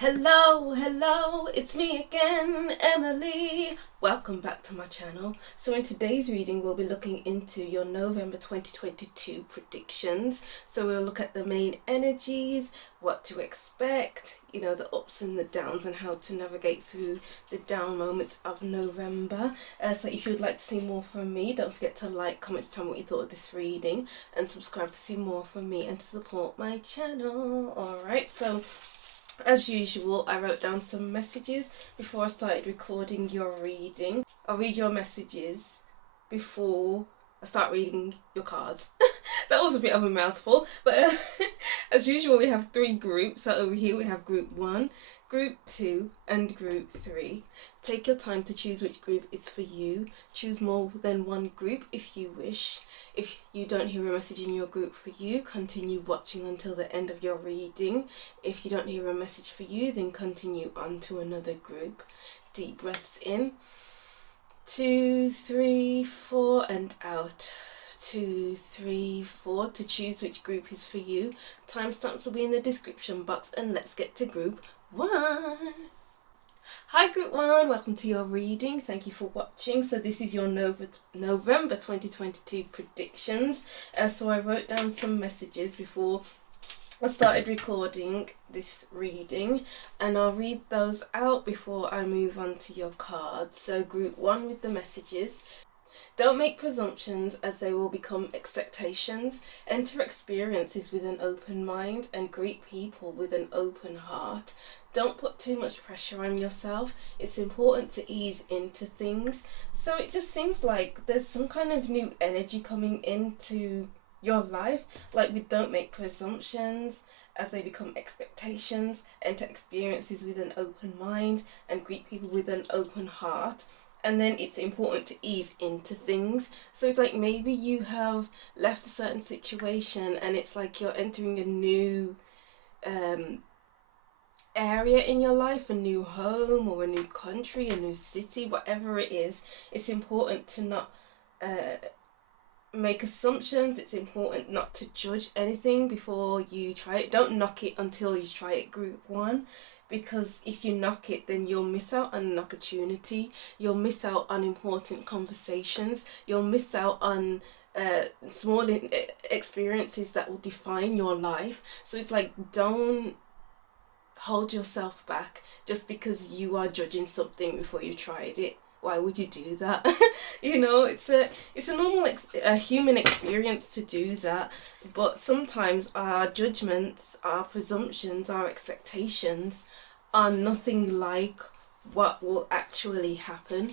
Hello, it's me again, Emily. Welcome back to my channel. So in today's reading, we'll be looking into your November 2022 predictions. So we'll look at the main energies, what to expect, the ups and the downs, and how to navigate through the down moments of November. So if you'd like to see more from me, don't forget to like, comment, tell me what you thought of this reading, and subscribe to see more from me and to support my channel. Alright, so as usual, I wrote down some messages before I started recording your reading. I'll read your messages before I start reading your cards. That was a bit of a mouthful, but as usual, we have three groups. So over here we have group 1, group 2 and group 3. Take your time to choose which group is for you. Choose more than one group if you wish. If you don't hear a message in your group for you, continue watching until the end of your reading. If you don't hear a message for you, then continue on to another group. Deep breaths in. 2, 3, 4 and out. 2, 3, 4 to choose which group is for you. Timestamps will be in the description box, and let's get to group 1. Hi group 1, welcome to your reading. Thank you for watching. So this is your November 2022 predictions. So I wrote down some messages before I started recording this reading, and I'll read those out before I move on to your cards. So group 1 with the messages. Don't make presumptions, as they will become expectations. Enter experiences with an open mind and greet people with an open heart. Don't put too much pressure on yourself. It's important to ease into things. So it just seems like there's some kind of new energy coming into your life. Like with don't make presumptions, as they become expectations. Enter experiences with an open mind and greet people with an open heart. And then it's important to ease into things. So it's like maybe you have left a certain situation and it's like you're entering a new area in your life, a new home or a new country, a new city, whatever it is. It's important to not make assumptions. It's important not to judge anything before you try it. Don't knock it until you try it, group 1. Because if you knock it, then you'll miss out on an opportunity. You'll miss out on important conversations. You'll miss out on small experiences that will define your life. So it's like, don't hold yourself back just because you are judging something before you tried it. Why would you do that? It's a normal human experience to do that, but sometimes our judgments, our presumptions, our expectations are nothing like what will actually happen.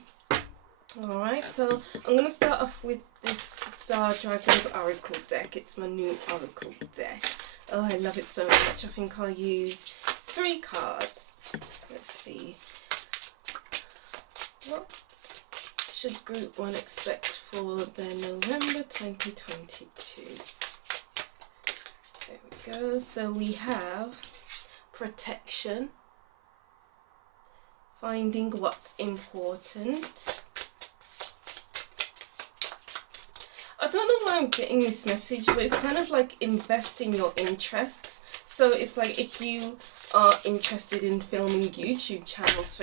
Alright, so I'm going to start off with this Star Dragons Oracle deck. It's my new Oracle deck. Oh, I love it so much. I think I'll use 3 cards. Let's see. What should group 1 expect for their November 2022? There we go. So we have protection, finding what's important. I don't know why I'm getting this message, but it's kind of like investing your interests. So it's like if you are interested in filming YouTube channels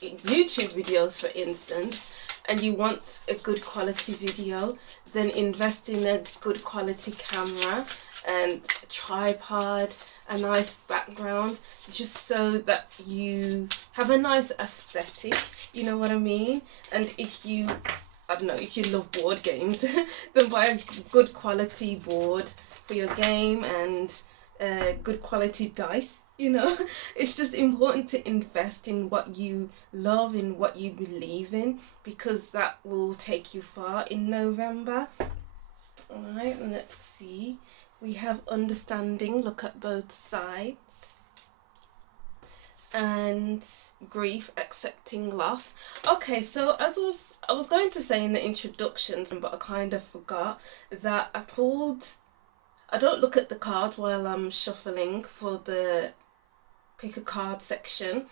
YouTube videos, for instance, and you want a good quality video, then invest in a good quality camera and a tripod, a nice background, just so that you have a nice aesthetic, you know what I mean? And if you love board games, then buy a good quality board for your game and good quality dice. It's just important to invest in what you love and what you believe in, because that will take you far in November. Alright, and let's see. We have understanding, look at both sides. And grief, accepting loss. Okay, so as I was going to say in the introductions, but I kind of forgot that I don't look at the cards while I'm shuffling for the pick a card section.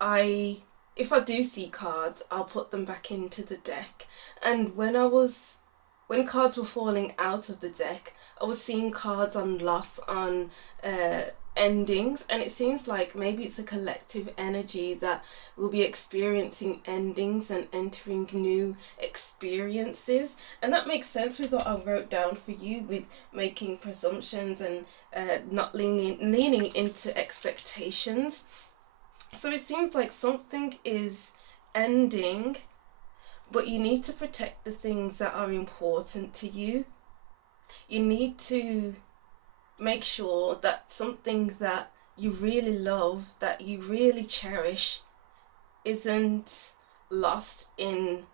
If I do see cards, I'll put them back into the deck. And when cards were falling out of the deck, I was seeing cards on loss, on endings, and it seems like maybe it's a collective energy that will be experiencing endings and entering new experiences. And that makes sense with what I wrote down for you, with making presumptions and not leaning into expectations. So it seems like something is ending, but you need to protect the things that are important to you. You need to make sure that something that you really love, that you really cherish, isn't lost in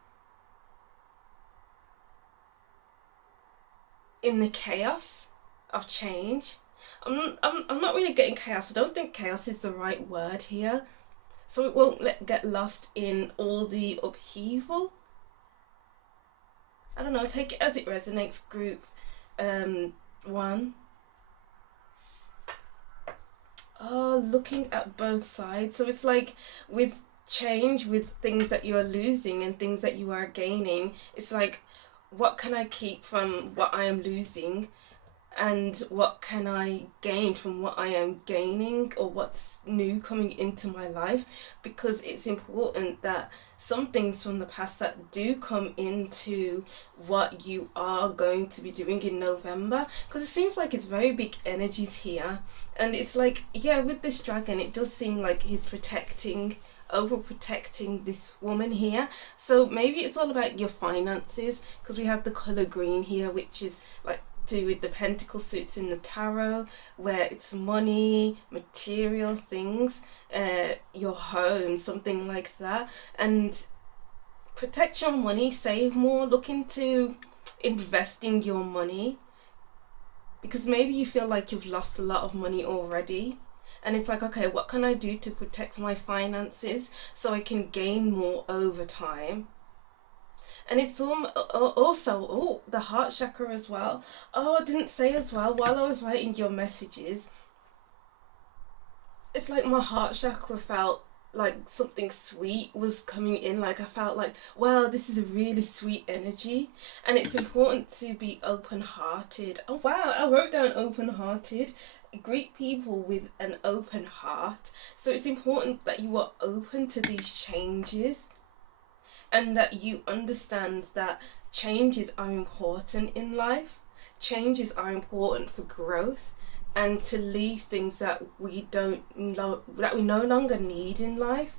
the chaos of change. I'm not really getting chaos. I don't think chaos is the right word here. So it won't get lost in all the upheaval. I don't know, take it as it resonates, group 1. Oh, looking at both sides. So it's like with change, with things that you are losing and things that you are gaining, it's like, what can I keep from what I am losing, and what can I gain from what I am gaining, or what's new coming into my life? Because it's important that some things from the past that do come into what you are going to be doing in November, because it seems like it's very big energies here. And it's like, yeah, with this dragon, it does seem like he's overprotecting this woman here. So maybe it's all about your finances, because we have the color green here, which is like to do with the pentacle suits in the tarot, where it's money, material things, your home, something like that. And protect your money, save more, look into investing your money, because maybe you feel like you've lost a lot of money already, and it's like, okay, what can I do to protect my finances so I can gain more over time? And it's also the heart chakra as well. Oh, I didn't say as well, while I was writing your messages, it's like my heart chakra felt like something sweet was coming in. Like I felt like, wow, this is a really sweet energy. And it's important to be open-hearted. Oh wow, I wrote down open-hearted. Greet people with an open heart. So it's important that you are open to these changes, and that you understand that changes are important in life. Changes are important for growth, and to leave things that we no longer need in life.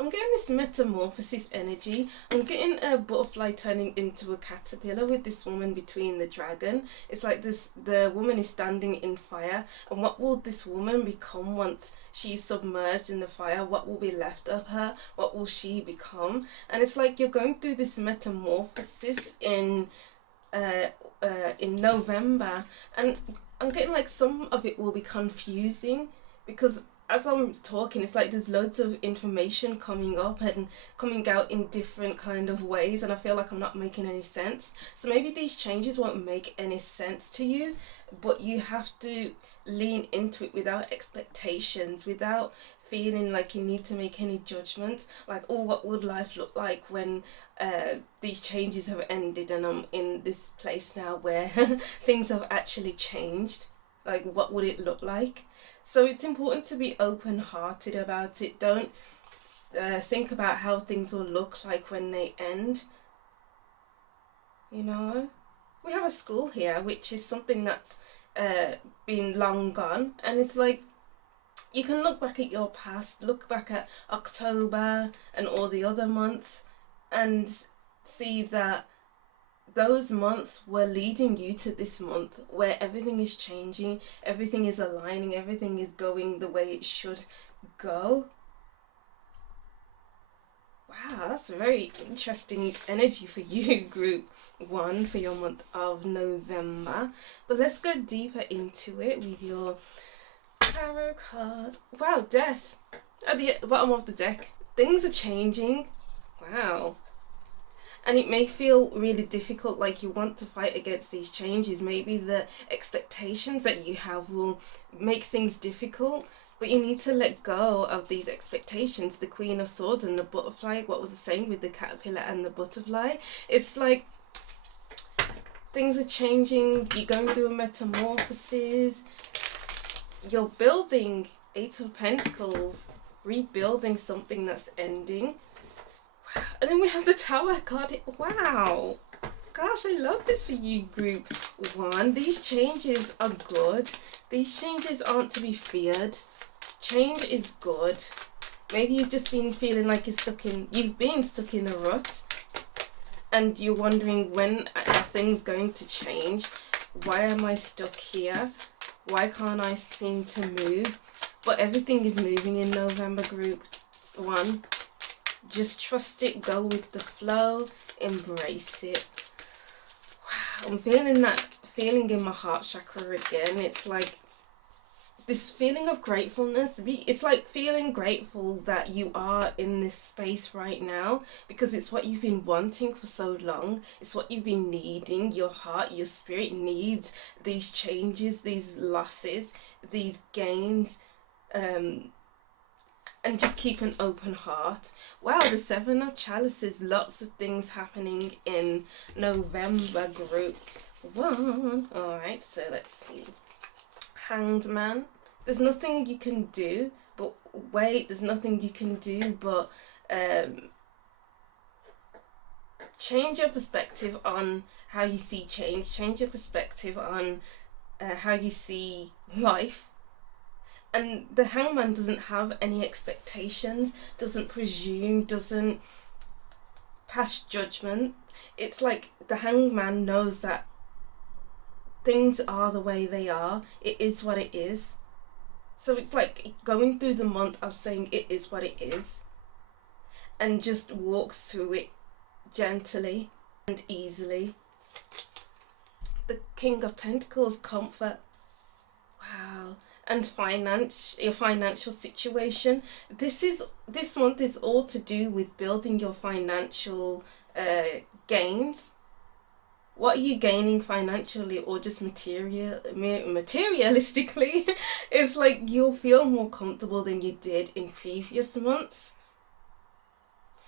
I'm getting this metamorphosis energy. I'm getting a butterfly turning into a caterpillar with this woman between the dragon. It's like the woman is standing in fire, and what will this woman become once she's submerged in the fire? What will be left of her? What will she become? And it's like you're going through this metamorphosis in November, and I'm getting like some of it will be confusing, because as I'm talking, it's like there's loads of information coming up and coming out in different kind of ways, and I feel like I'm not making any sense. So maybe these changes won't make any sense to you, but you have to lean into it without expectations, without feeling like you need to make any judgments, like, oh, what would life look like when these changes have ended and I'm in this place now where things have actually changed? Like, what would it look like? So it's important to be open-hearted about it. Don't think about how things will look like when they end. You know, we have a school here, which is something that's been long gone, and it's like, you can look back at your past, look back at October and all the other months, and see that those months were leading you to this month where everything is changing, everything is aligning, everything is going the way it should go. Wow, that's a very interesting energy for you, group 1, for your month of November. But let's go deeper into it with your tarot card. Wow, death at the bottom of the deck. Things are changing. Wow. And it may feel really difficult, like you want to fight against these changes. Maybe the expectations that you have will make things difficult, but you need to let go of these expectations. The Queen of Swords and the butterfly, what was the same with the caterpillar and the butterfly? It's like things are changing, you're going through a metamorphosis, you're building. Eight of Pentacles, rebuilding something that's ending. And then we have the Tower card. Wow. Gosh, I love this for you, group one. These changes are good. These changes aren't to be feared. Change is good. Maybe you've just been feeling like you've been stuck in a rut, and you're wondering, when are things going to change? Why am I stuck here? Why can't I seem to move? But everything is moving in November, group one. Just trust it, go with the flow, embrace it. Wow, I'm feeling that feeling in my heart chakra again. It's like this feeling of gratefulness. It's like feeling grateful that you are in this space right now, because it's what you've been wanting for so long. It's what you've been needing. Your heart, your spirit needs these changes, these losses, these gains, and just keep an open heart. Wow, the Seven of Chalices, lots of things happening in November, group one. Alright, so let's see. Hanged Man. There's nothing you can do, but wait, there's nothing you can do but change your perspective on how you see change. Change your perspective on how you see life. And the Hangman doesn't have any expectations, doesn't presume, doesn't pass judgment. It's like the Hangman knows that things are the way they are. It is what it is. So it's like going through the month of saying it is what it is, and just walk through it gently and easily. The King of Pentacles, comfort. Wow. And your financial situation. This month is all to do with building your financial gains. What are you gaining financially, or just materialistically? It's like you'll feel more comfortable than you did in previous months.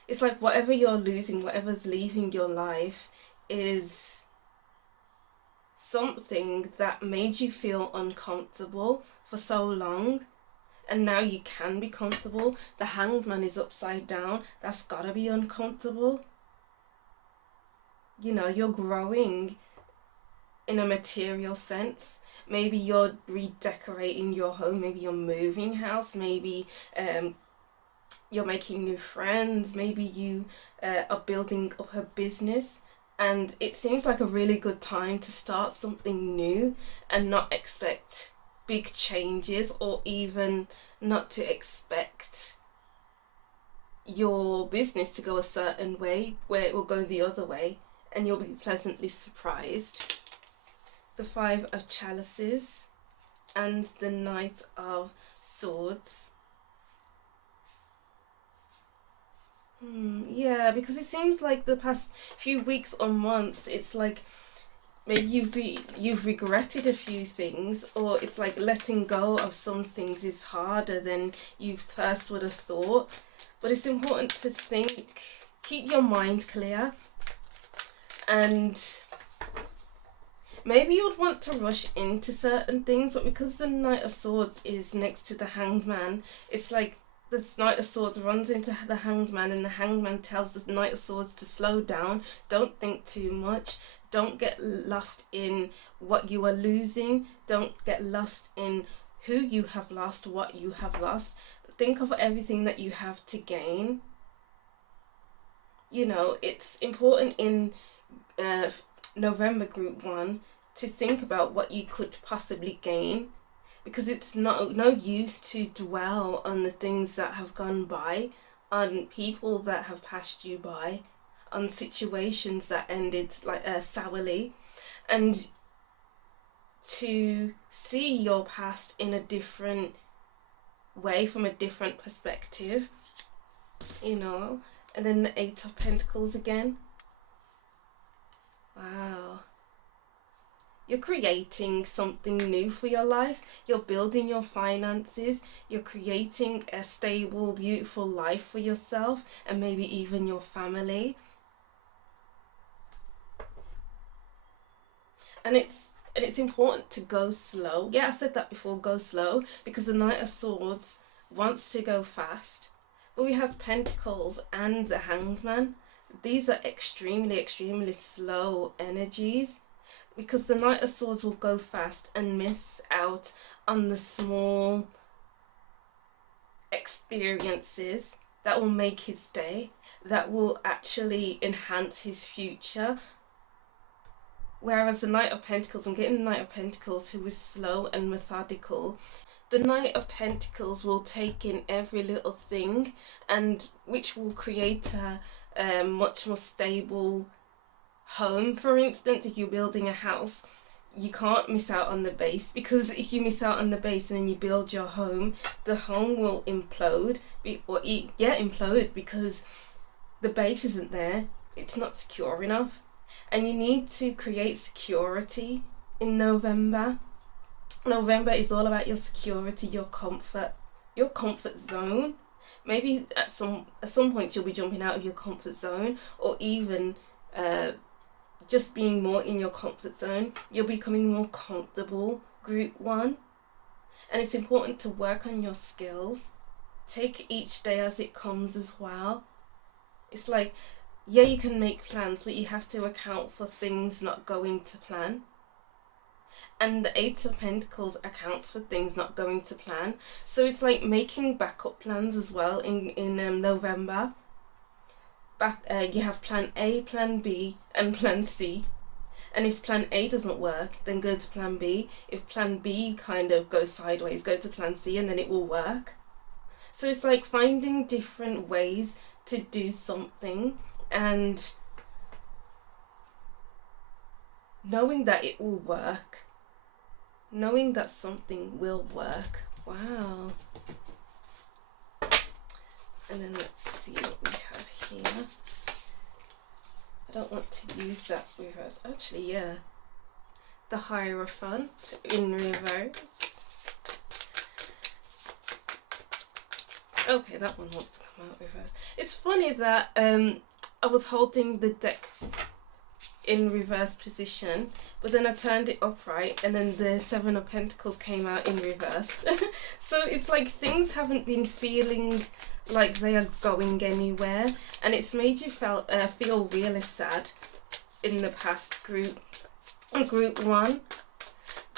It's like whatever you're losing, whatever's leaving your life, is something that made you feel uncomfortable for so long, and now you can be comfortable. The Hanged Man is upside down. That's gotta be uncomfortable. You know, you're growing in a material sense. Maybe you're redecorating your home, maybe you're moving house, maybe you're making new friends, maybe you are building up a business. And it seems like a really good time to start something new and not expect big changes, or even not to expect your business to go a certain way where it will go the other way, and you'll be pleasantly surprised. The Five of Chalices and the Knight of Swords. Yeah, because it seems like the past few weeks or months, it's like maybe you've regretted a few things, or it's like letting go of some things is harder than you first would have thought. But it's important to think, keep your mind clear, and maybe you'd want to rush into certain things, but because the Knight of Swords is next to the Hanged Man, it's like the Knight of Swords runs into the Hanged Man, and the Hanged Man tells the Knight of Swords to slow down, don't think too much, don't get lost in what you are losing, don't get lost in who you have lost, what you have lost. Think of everything that you have to gain. You know, it's important in November group one to think about what you could possibly gain, because it's no use to dwell on the things that have gone by, on people that have passed you by, on situations that ended like sourly, and to see your past in a different way, from a different perspective, you know. And then the Eight of Pentacles again. Wow. You're creating something new for your life. You're building your finances. You're creating a stable, beautiful life for yourself, and maybe even your family. And it's And it's important to go slow. Yeah, I said that before, go slow, because the Knight of Swords wants to go fast. But we have Pentacles and the Hanged Man. These are extremely, extremely slow energies, because the Knight of Swords will go fast and miss out on the small experiences that will make his day, that will actually enhance his future. Whereas the Knight of Pentacles, I'm getting the Knight of Pentacles, who is slow and methodical. The Knight of Pentacles will take in every little thing, and which will create a much more stable home. For instance, if you're building a house, you can't miss out on the base, because if you miss out on the base and then you build your home, the home will implode, implode, because the base isn't there, it's not secure enough. And you need to create security in November. November is all about your security, your comfort zone. Maybe at some point you'll be jumping out of your comfort zone, or even just being more in your comfort zone. You're becoming more comfortable, Group 1. And it's important to work on your skills. Take each day as it comes as well. It's like, yeah, you can make plans, but you have to account for things not going to plan. And the Eight of Pentacles accounts for things not going to plan. So it's like making backup plans as well in November. You have plan A, plan B, and plan C. And if plan A doesn't work, then go to plan B. If plan B kind of goes sideways, go to plan C, and then it will work. So it's like finding different ways to do something, and knowing that it will work. Knowing that something will work. Wow. And then let's see what we have here. I don't want to use that reverse. Actually, yeah. The Hierophant in reverse. Okay, that one wants to come out reverse. It's funny that I was holding the deck in reverse position, but then I turned it upright, and then the Seven of Pentacles came out in reverse. So it's like things haven't been feeling like they are going anywhere, and it's made you feel really sad in the past, Group 1.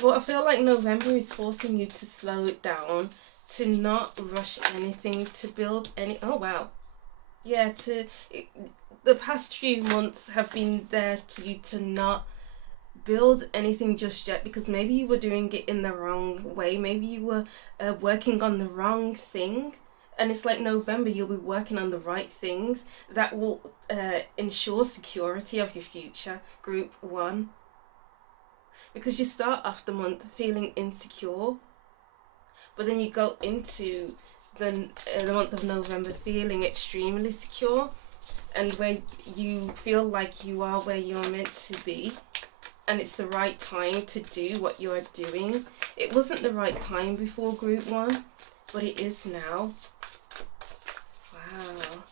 But I feel like November is forcing you to slow it down, to not rush anything, to build any. Oh wow, yeah. The past few months have been there for you to not build anything just yet, because maybe you were doing it in the wrong way. Maybe you were working on the wrong thing. And it's like November, you'll be working on the right things that will ensure security of your future, Group 1. Because you start off the month feeling insecure, but then you go into the month of November feeling extremely secure, and where you feel like you are where you're meant to be, and it's the right time to do what you're doing. It wasn't the right time before, Group 1, but it is now. Wow,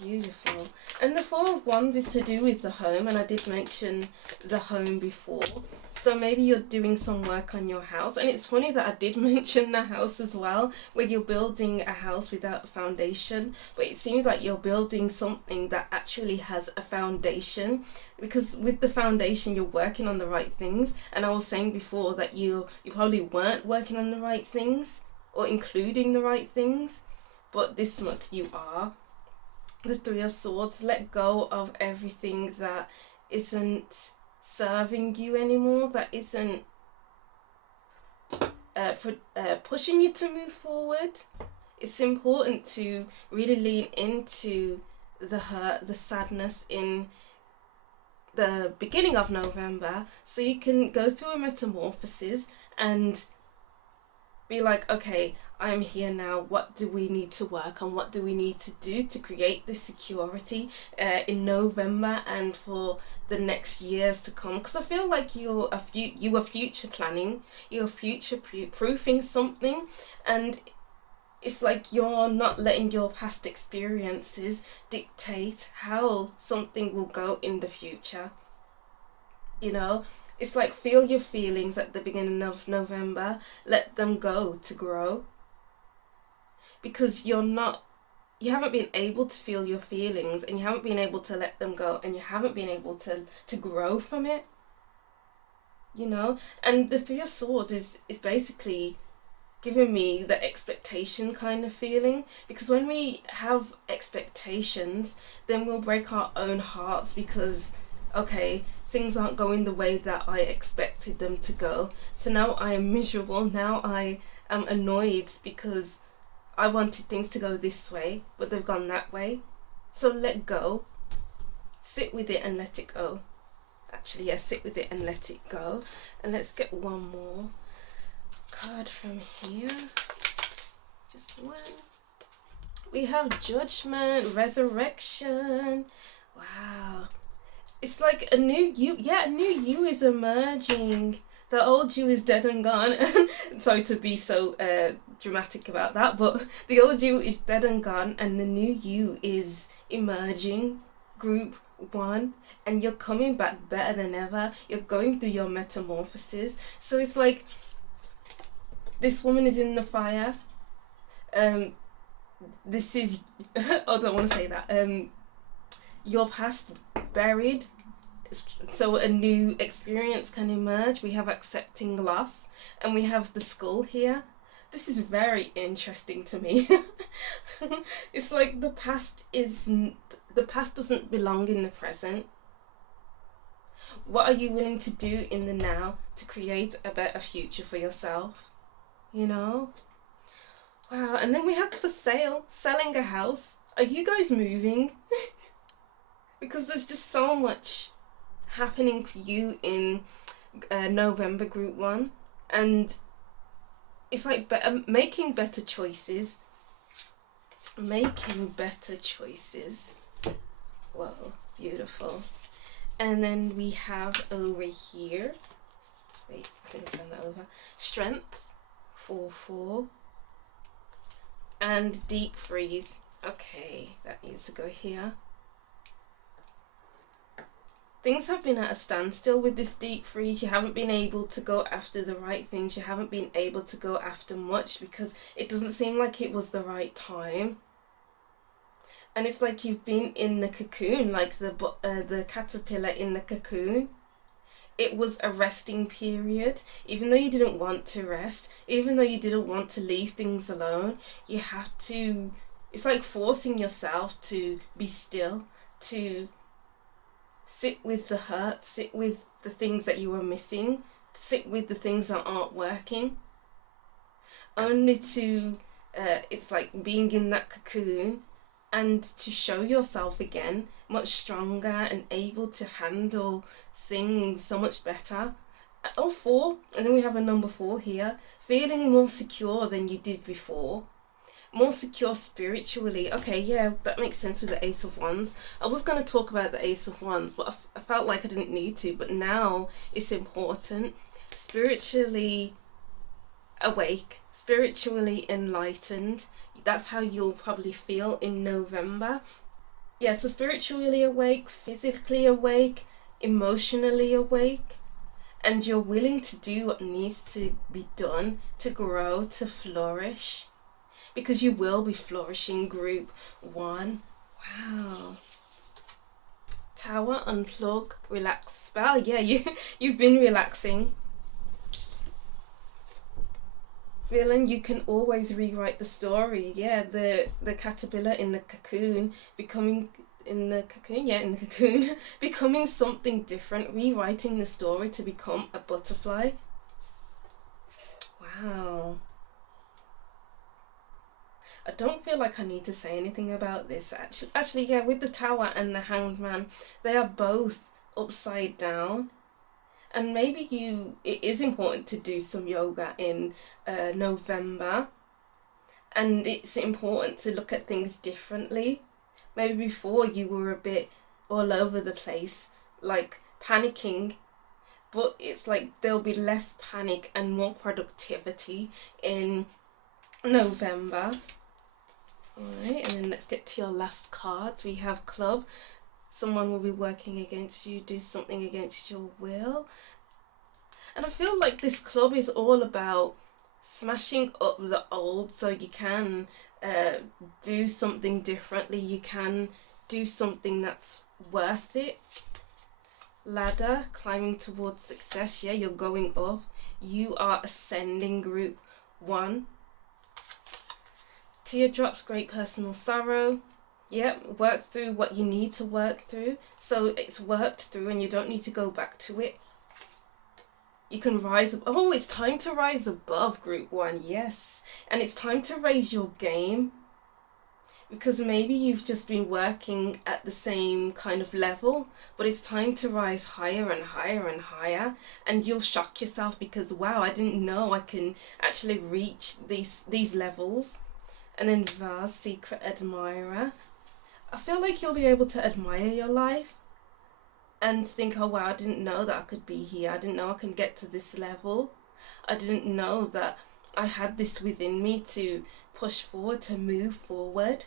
beautiful. And the Four of Wands is to do with the home, and I did mention the home before. So maybe you're doing some work on your house. And it's funny that I did mention the house as well, where you're building a house without a foundation. But it seems like you're building something that actually has a foundation, because with the foundation you're working on the right things. And I was saying before that you probably weren't working on the right things or including the right things, but this month you are. The Three of Swords, let go of everything that isn't serving you anymore, that isn't pushing you to move forward. It's important to really lean into the hurt, the sadness in the beginning of November, so you can go through a metamorphosis and be like, okay, I'm here now, what do we need to work on, what do we need to do to create this security in November and for the next years to come? Because I feel like you are future planning, you're future proofing something, and it's like you're not letting your past experiences dictate how something will go in the future. You know, It's like feel your feelings at the beginning of November, let them go to grow. Because you haven't been able to feel your feelings, and you haven't been able to let them go, and you haven't been able to grow from it, you know. And the Three of Swords is basically giving me the expectation kind of feeling, because when we have expectations, then we'll break our own hearts because, okay, things aren't going the way that I expected them to go, so now I am miserable, now I am annoyed because I wanted things to go this way, but they've gone that way. So let go. Sit with it and let it go. Actually, yeah, sit with it and let it go. And let's get one more card from here. Just one. We have Judgment, Resurrection. Wow. It's like a new you. Yeah, a new you is emerging. The old you is dead and gone. Sorry to be so dramatic about that, but the old you is dead and gone, and the new you is emerging, group one, and you're coming back better than ever. You're going through your metamorphosis. So it's like this woman is in the fire. This is I don't want to say that. Your past buried, so a new experience can emerge. We have accepting loss, and we have the skull here. This is very interesting to me. It's like the past doesn't belong in the present. What are you willing to do in the now to create a better future for yourself? You know? Wow. And then we have for sale, selling a house. Are you guys moving? Because there's just so much happening for you in November group one, and it's like making better choices. Whoa, beautiful. And then we have over here, wait, I'm gonna turn that over, Strength 4/4 and Deep Freeze. Okay, that needs to go here. Things have been at a standstill with this deep freeze. You haven't been able to go after the right things. You haven't been able to go after much because it doesn't seem like it was the right time. And it's like you've been in the cocoon, like the caterpillar in the cocoon. It was a resting period. Even though you didn't want to rest, even though you didn't want to leave things alone, you have to, it's like forcing yourself to be still, to sit with the hurt, sit with the things that you were missing, sit with the things that aren't working, only to, it's like being in that cocoon and to show yourself again much stronger and able to handle things so much better. Oh, 4, and then we have a number 4 here, feeling more secure than you did before. More secure spiritually. Okay, yeah, that makes sense with the Ace of Wands. I was going to talk about the Ace of Wands, but I felt like I didn't need to, but now it's important. Spiritually awake, spiritually enlightened. That's how you'll probably feel in November. Yeah, so spiritually awake, physically awake, emotionally awake, and you're willing to do what needs to be done to grow, to flourish. Because you will be flourishing group 1. Wow. Tower, unplug, relax, spell. Yeah, you've been relaxing. Feeling you can always rewrite the story. Yeah, the caterpillar in the cocoon becoming in the cocoon, becoming something different, rewriting the story to become a butterfly. Wow. I don't feel like I need to say anything about this. Actually, yeah, with the Tower and the Hanged Man, they are both upside down. And maybe it is important to do some yoga in November. And it's important to look at things differently. Maybe before you were a bit all over the place, like panicking. But it's like there'll be less panic and more productivity in November. Alright, and then let's get to your last cards. We have Club. Someone will be working against you, do something against your will. And I feel like this club is all about smashing up the old so you can do something differently. You can do something that's worth it. Ladder, climbing towards success. Yeah, you're going up. You are ascending, group 1. Teardrops, great personal sorrow. Yep, work through what you need to work through. So it's worked through and you don't need to go back to it. You can rise. Oh, it's time to rise above, group 1. Yes. And it's time to raise your game. Because maybe you've just been working at the same kind of level, but it's time to rise higher and higher and higher, and you'll shock yourself because, wow, I didn't know I can actually reach these levels. And then Vase, secret admirer. I feel like you'll be able to admire your life and think, oh wow, I didn't know that I could be here. I didn't know I could get to this level. I didn't know that I had this within me to push forward, to move forward.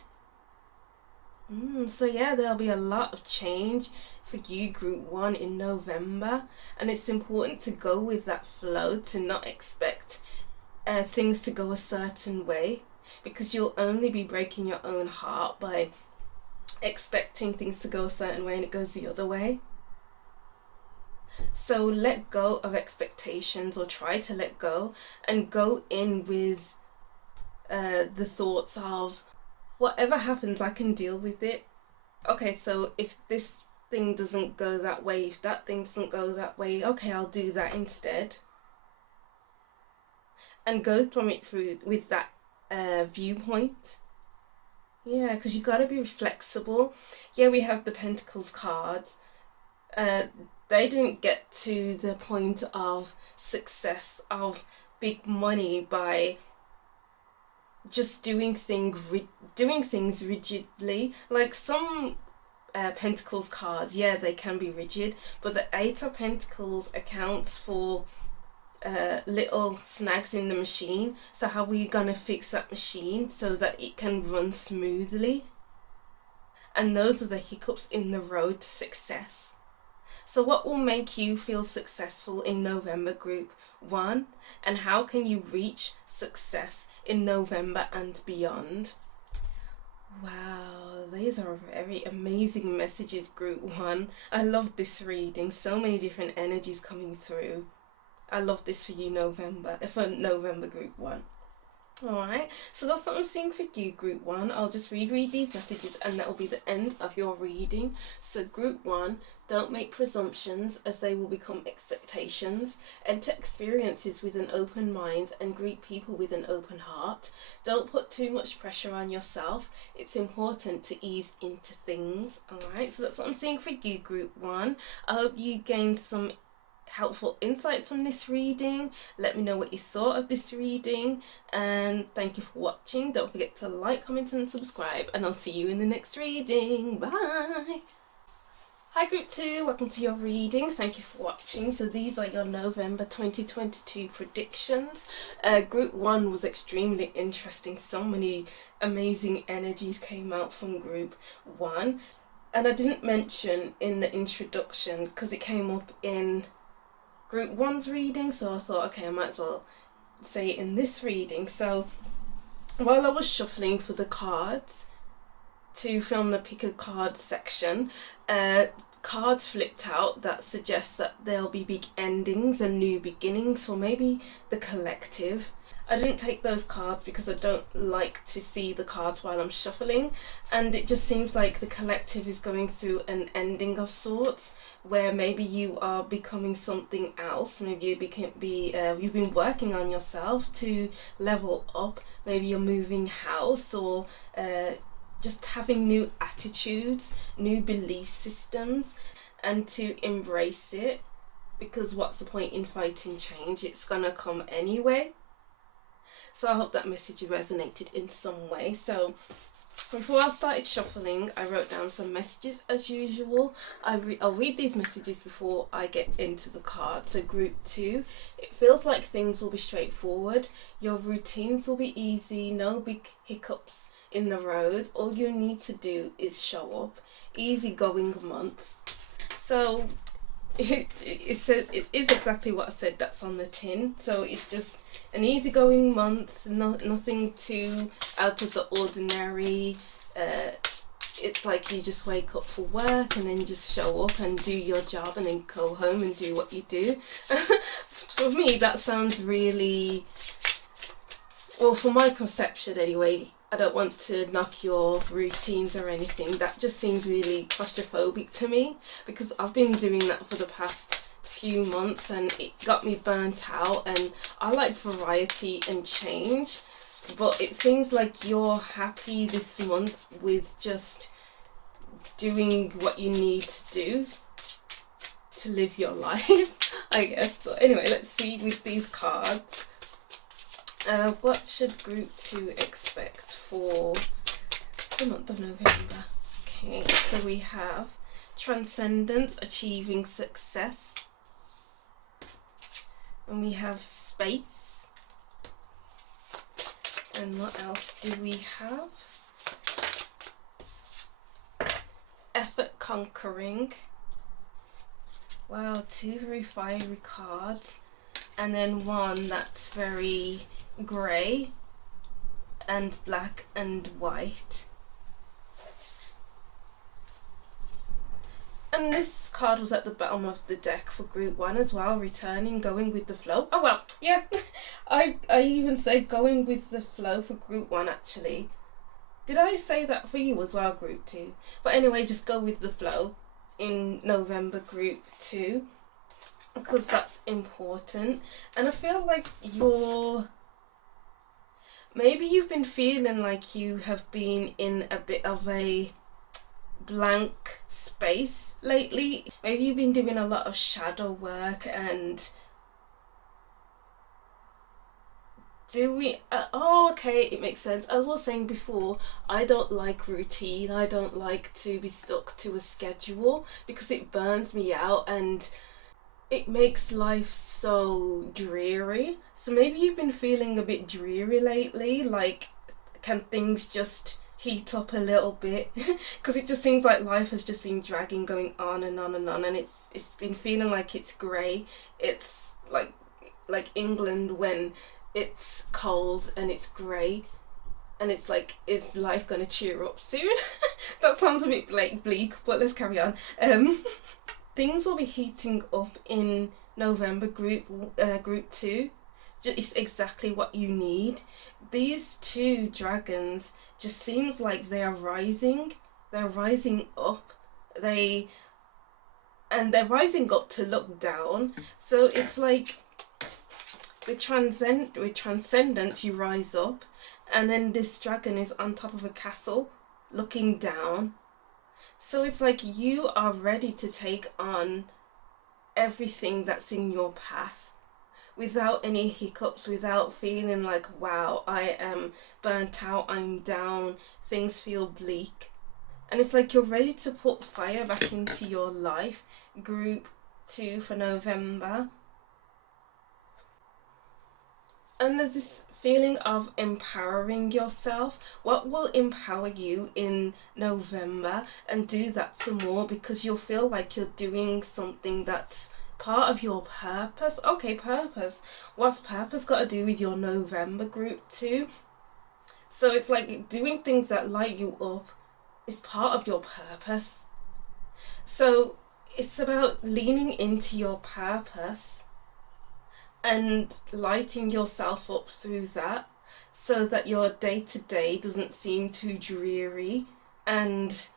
So yeah, there'll be a lot of change for you, group 1, in November, and it's important to go with that flow, to not expect things to go a certain way, because you'll only be breaking your own heart by expecting things to go a certain way and it goes the other way. So let go of expectations, or try to let go, and go in with the thoughts of, whatever happens, I can deal with it. Okay, so if this thing doesn't go that way, if that thing doesn't go that way, okay, I'll do that instead. And go from it through with that viewpoint. Yeah, because you got to be flexible. Yeah, we have the Pentacles cards. They didn't get to the point of success, of big money, by just doing things rigidly. Like some Pentacles cards, yeah, they can be rigid, but the 8 of Pentacles accounts for little snags in the machine. So how are you gonna fix that machine so that it can run smoothly? And those are the hiccups in the road to success. So what will make you feel successful in November, group 1? And how can you reach success in November and beyond? Wow, these are very amazing messages, group 1. I love this reading. So many different energies coming through. I love this for you, for November, group 1. Alright, so that's what I'm seeing for you, group 1. I'll just reread these messages and that will be the end of your reading. So group 1, don't make presumptions as they will become expectations. Enter experiences with an open mind and greet people with an open heart. Don't put too much pressure on yourself. It's important to ease into things. Alright, so that's what I'm seeing for you, group 1. I hope you gained some helpful insights from this reading. Let me know what you thought of this reading, and thank you for watching. Don't forget to like, comment and subscribe, and I'll see you in the next reading. Bye. Hi group 2, welcome to your reading. Thank you for watching. So these are your November 2022 predictions. Group 1 was extremely interesting. So many amazing energies came out from group 1, and I didn't mention in the introduction because it came up in group 1's reading, so I thought, okay, I might as well say it in this reading. So while I was shuffling for the cards to film the pick a card section, cards flipped out that suggests that there'll be big endings and new beginnings for maybe the collective. I didn't take those cards because I don't like to see the cards while I'm shuffling, and it just seems like the collective is going through an ending of sorts, where maybe you are becoming something else. Maybe you've been working on yourself to level up. Maybe you're moving house, or just having new attitudes, new belief systems, and to embrace it, because what's the point in fighting change? It's gonna come anyway. So I hope that message resonated in some way. So before I started shuffling, I wrote down some messages as usual. I'll read these messages before I get into the card. So group 2, it feels like things will be straightforward. Your routines will be easy, no big hiccups in the road. All you need to do is show up. Easy going month. So it says, it is exactly what I said that's on the tin. So it's just an easygoing month, nothing too out of the ordinary. It's like you just wake up for work and then you just show up and do your job and then go home and do what you do. For me, that sounds really, well, for my perception anyway, I don't want to knock your routines or anything. That just seems really claustrophobic to me, because I've been doing that for the past few months and it got me burnt out, and I like variety and change. But it seems like you're happy this month with just doing what you need to do to live your life, I guess. But anyway, let's see with these cards. What should group 2 expect for the month of November? Okay, so we have transcendence, achieving success. And we have space. And what else do we have? Effort, conquering. Wow, 2 very fiery cards. And then one that's very grey and black and white. And this card was at the bottom of the deck for group 1 as well, returning, going with the flow. Oh well, yeah, I even said going with the flow for group 1 actually. Did I say that for you as well, group 2? But anyway, just go with the flow in November group 2, because that's important. And I feel like maybe you've been feeling like you have been in a bit of a blank space lately. Maybe you've been doing a lot of shadow work and okay, it makes sense. As I was saying before, I don't like routine. I don't like to be stuck to a schedule because it burns me out and it makes life so dreary. So maybe you've been feeling a bit dreary lately, like, can things just heat up a little bit? Because it just seems like life has just been dragging, going on and on and on, and it's been feeling like it's grey. It's like England when it's cold and it's grey, and it's like, is life gonna cheer up soon? That sounds a bit bleak, but let's carry on. Things will be heating up in November group 2. It's exactly what you need. These 2 dragons just seems like they're rising up. They're rising up to look down. So it's like with transcendence you rise up, and then this dragon is on top of a castle looking down. So it's like you are ready to take on everything that's in your path without any hiccups, without feeling like, wow, I am burnt out, I'm down, things feel bleak. And it's like you're ready to put fire back into your life. Group 2 for November. And there's this feeling of empowering yourself. What will empower you in November? And do that some more, because you'll feel like you're doing something that's part of your purpose. Okay, purpose. What's purpose got to do with your November group 2? So it's like doing things that light you up is part of your purpose. So it's about leaning into your purpose and lighting yourself up through that, so that your day-to-day doesn't seem too dreary and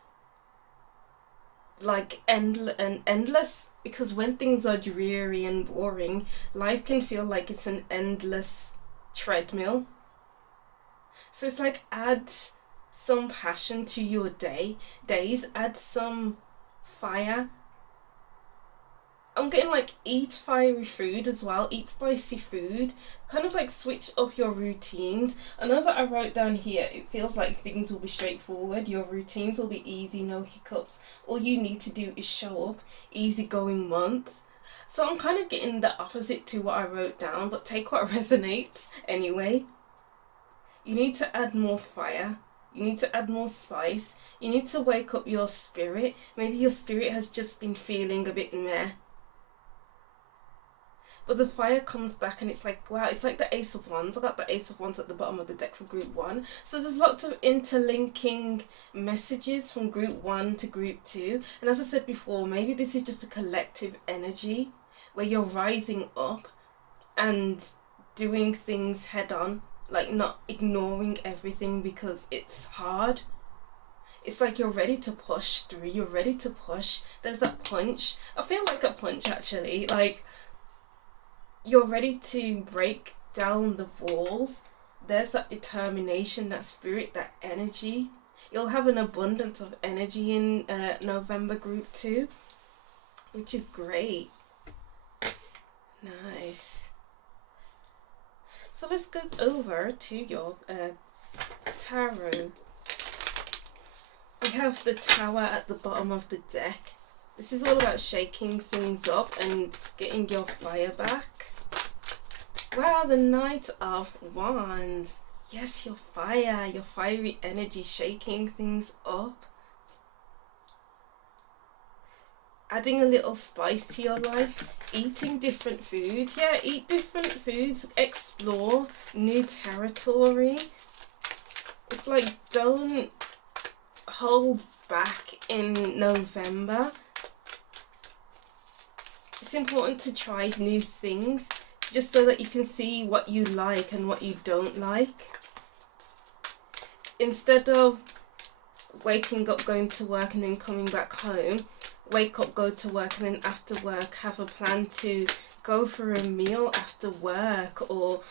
like endless. Because when things are dreary and boring, life can feel like it's an endless treadmill. So it's like, add some passion to your days, add some fire. I'm getting like, eat fiery food as well, eat spicy food, kind of like switch up your routines. I know that I wrote down here, it feels like things will be straightforward, your routines will be easy, no hiccups. All you need to do is show up, easygoing month. So I'm kind of getting the opposite to what I wrote down, but take what resonates anyway. You need to add more fire. You need to add more spice. You need to wake up your spirit. Maybe your spirit has just been feeling a bit meh. but the fire comes back and it's like, wow, it's like the Ace of Wands. I got the Ace of Wands at the bottom of the deck for group 1. So there's lots of interlinking messages from group 1 to group 2. And as I said before, maybe this is just a collective energy where you're rising up and doing things head on, like not ignoring everything because it's hard. It's like you're ready to push through, you're ready to push. There's that punch. I feel like a punch actually, like you're ready to break down the walls. There's that determination, that spirit, that energy. You'll have an abundance of energy in November group 2, which is great. Nice. So let's go over to your tarot. We have the Tower at the bottom of the deck. This is all about shaking things up and getting your fire back. Wow, the Knight of Wands. Yes, your fire, your fiery energy, shaking things up. Adding a little spice to your life, eating different foods. Yeah, eat different foods, explore new territory. It's like, don't hold back in November. It's important to try new things just so that you can see what you like and what you don't like. Instead of waking up, going to work and then coming back home, wake up, go to work, and then after work have a plan to go for a meal after work or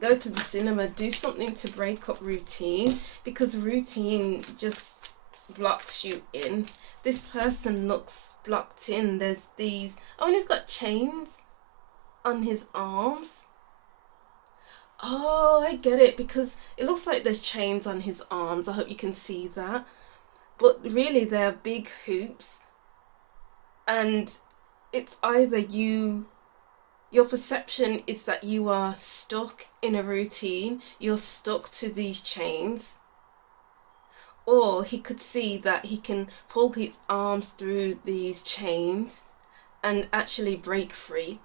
go to the cinema. Do something to break up routine, because routine just blocks you in. This person looks blocked in. There's these, oh, and he's got chains on his arms. Oh, I get it, because it looks like there's chains on his arms. I hope you can see that. But really they're big hoops, and it's either your perception is that you are stuck in a routine, you're stuck to these chains, or he could see that he can pull his arms through these chains and actually break free.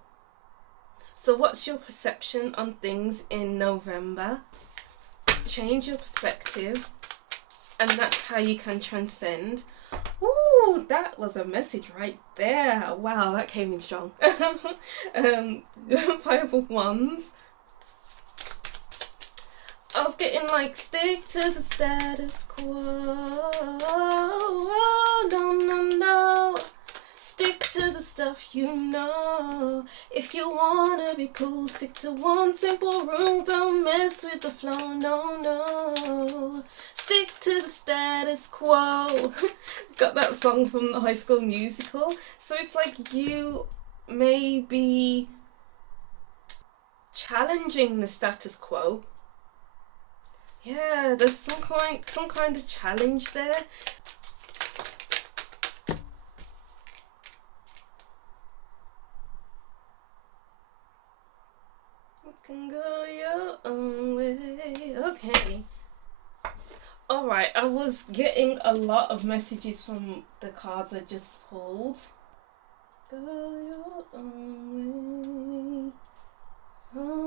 So what's your perception on things in November? Change your perspective, and that's how you can transcend. Ooh, that was a message right there. Wow, that came in strong. 5 of Wands. I was getting like, stick to the status quo. No, no, no. Stick to the stuff you know. If you wanna be cool, stick to one simple rule. Don't mess with the flow, no, no. Stick to the status quo. Got that song from the High School Musical. So it's like you may be challenging the status quo. Yeah, there's some kind of challenge there. You can go your own way. Okay. Alright, I was getting a lot of messages from the cards I just pulled. Go your own way. Oh.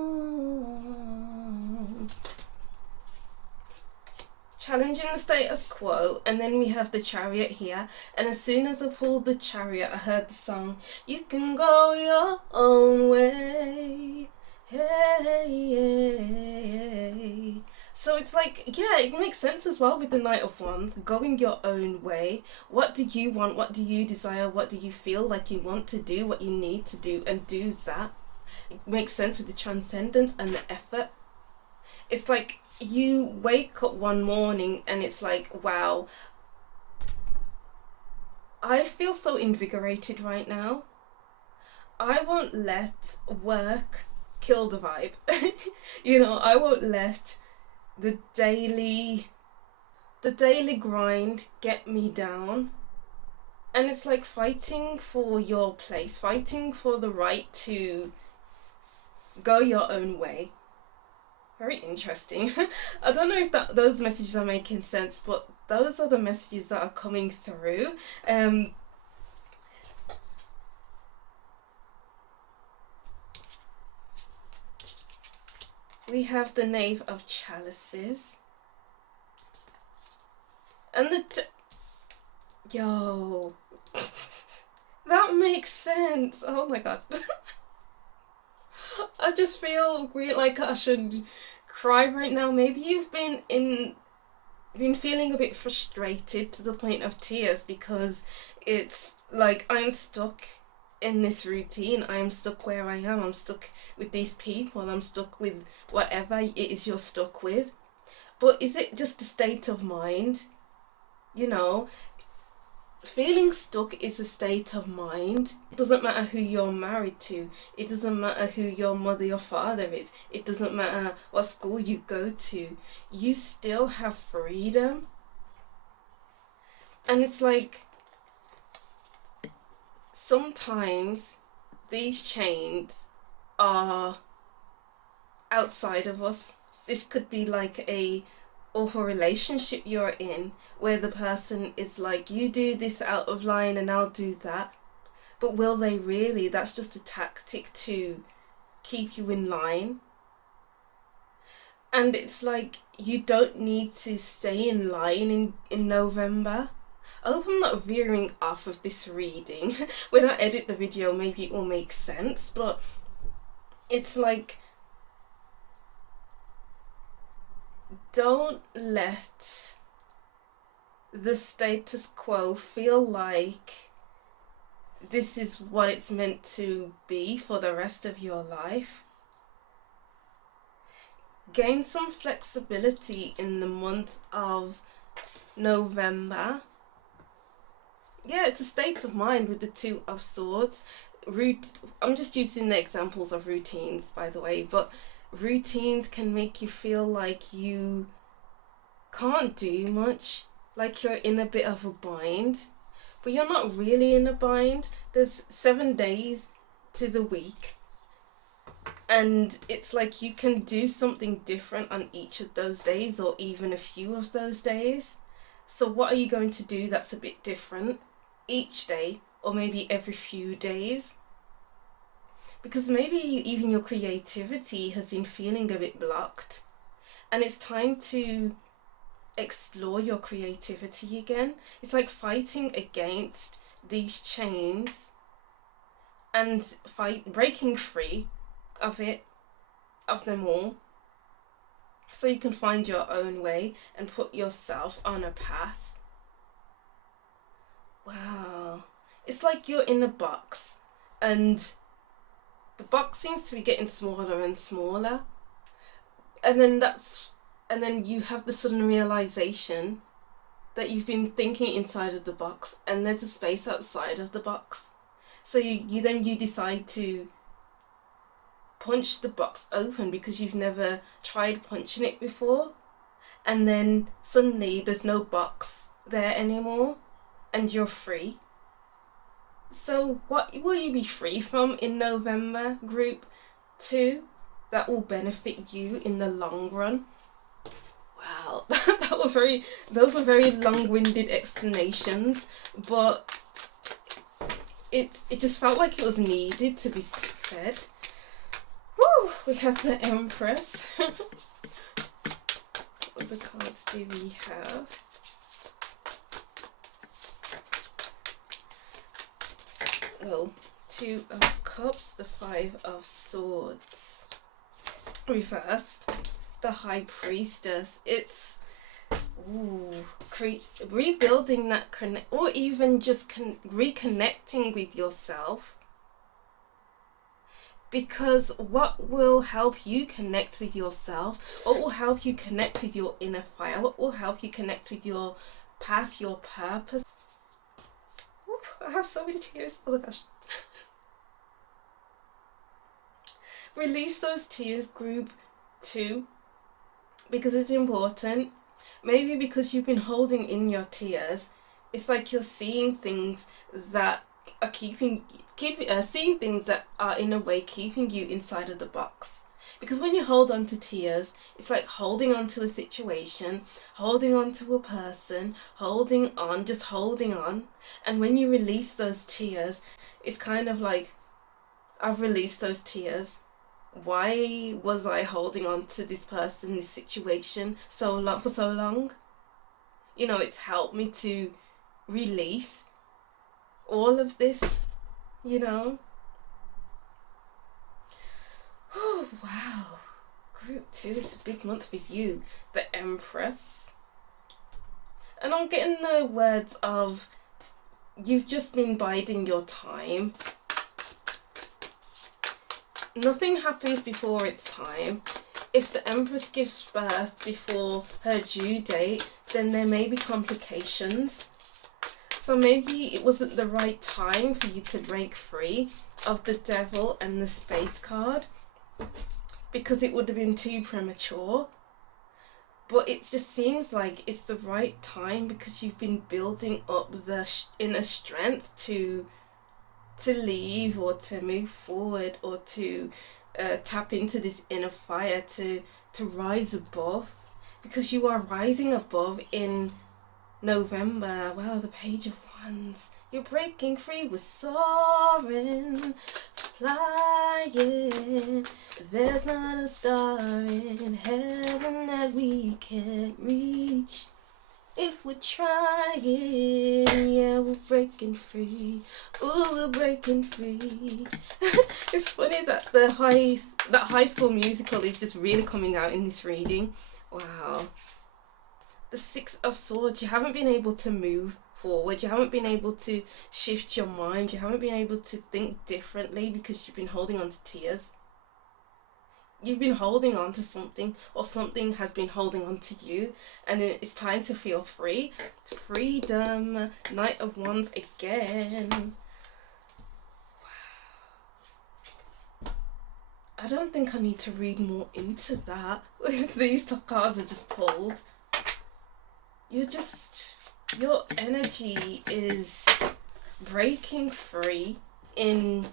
Challenging the status quo, and then we have the Chariot here, and as soon as I pulled the Chariot I heard the song, you can go your own way. Hey, hey. So it's like, yeah, it makes sense as well with the Knight of Wands, going your own way. What do you want? What do you desire? What do you feel like you want to do? What you need to do, and do that. It makes sense with the transcendence and the effort. It's like you wake up one morning and it's like, wow, I feel so invigorated right now. I won't let work kill the vibe. You know, I won't let the daily grind get me down. And it's like fighting for your place, fighting for the right to go your own way. Very interesting. I don't know if those messages are making sense, but those are the messages that are coming through. we have the Knave of Chalices. And yo, that makes sense. Oh my god. I just feel like I should cry right now. Maybe you've been feeling a bit frustrated to the point of tears, because it's like, I'm stuck in this routine. I'm stuck where I am. I'm stuck with these people. I'm stuck with whatever it is you're stuck with. But is it just a state of mind? You know, feeling stuck is a state of mind. It doesn't matter who you're married to. It doesn't matter who your mother or father is. It doesn't matter what school you go to. You still have freedom. And it's like, sometimes these chains are outside of us. This could be like a relationship you're in, where the person is like, you do this out of line and I'll do that. But will they really? That's just a tactic to keep you in line. And it's like, you don't need to stay in line in November. I hope I'm not veering off of this reading. When I edit the video, maybe it will make sense, but it's like, don't let the status quo feel like this is what it's meant to be for the rest of your life. Gain some flexibility in the month of November. Yeah, it's a state of mind with the Two of Swords. I'm just using the examples of routines, by the way, but routines can make you feel like you can't do much, like you're in a bit of a bind. But you're not really in a bind. There's 7 days to the week, and it's like you can do something different on each of those days, or even a few of those days. So what are you going to do that's a bit different each day, or maybe every few days? Because maybe even your creativity has been feeling a bit blocked, and it's time to explore your creativity again. It's like fighting against these chains and breaking free of them all, so you can find your own way and put yourself on a path. Wow, it's like you're in a box, and the box seems to be getting smaller and smaller, and then you have the sudden realization that you've been thinking inside of the box, and there's a space outside of the box. So you decide to punch the box open, because you've never tried punching it before, and then suddenly there's no box there anymore, and you're free. So what will you be free from in November, group 2, that will benefit you in the long run? Wow, those were very long-winded explanations, but it just felt like it was needed to be said. Woo, we have the Empress. What other cards do we have? Well, 2 of Cups, the 5 of Swords. Reversed, the High Priestess. It's rebuilding that or even just reconnecting with yourself. Because what will help you connect with yourself, what will help you connect with your inner fire, what will help you connect with your path, your purpose. I have so many tears. Oh my gosh. Release those tears, group 2, because it's important. Maybe because you've been holding in your tears, it's like you're seeing things that are seeing things that are in a way keeping you inside of the box. Because when you hold on to tears, it's like holding on to a situation, holding on to a person, just holding on. And when you release those tears, it's kind of like, I've released those tears. Why was I holding on to this person, this situation for so long? You know, it's helped me to release all of this, you know. Oh, wow. Group 2, it's a big month for you. The Empress. And I'm getting the words of, you've just been biding your time. Nothing happens before its time. If the Empress gives birth before her due date, then there may be complications. So maybe it wasn't the right time for you to break free of the Devil and the Space card, because it would have been too premature. But it just seems like it's the right time, because you've been building up the inner strength to leave, or to move forward, or to tap into this inner fire, to rise above, because you are rising above in November. Wow, the Page of Wands. You're breaking free with soaring, flying. There's not a star in heaven that we can't reach. If we're trying, yeah, we're breaking free. Ooh, we're breaking free. It's funny that that High School Musical is just really coming out in this reading. Wow. The Six of Swords. You haven't been able to move forward. You haven't been able to shift your mind. You haven't been able to think differently, because you've been holding on to tears. You've been holding on to something, or something has been holding on to you, and it's time to feel free. Freedom. Knight of Wands again. Wow. I don't think I need to read more into that. These cards are just pulled. Your energy is breaking free in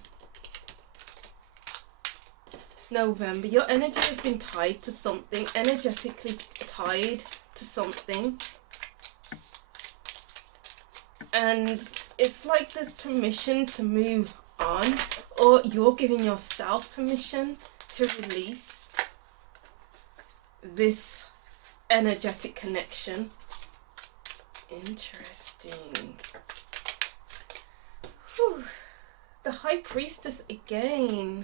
November. Your energy has been tied to something, energetically tied to something. And it's like there's permission to move on, or you're giving yourself permission to release this energetic connection. Interesting. Whew. The High Priestess again.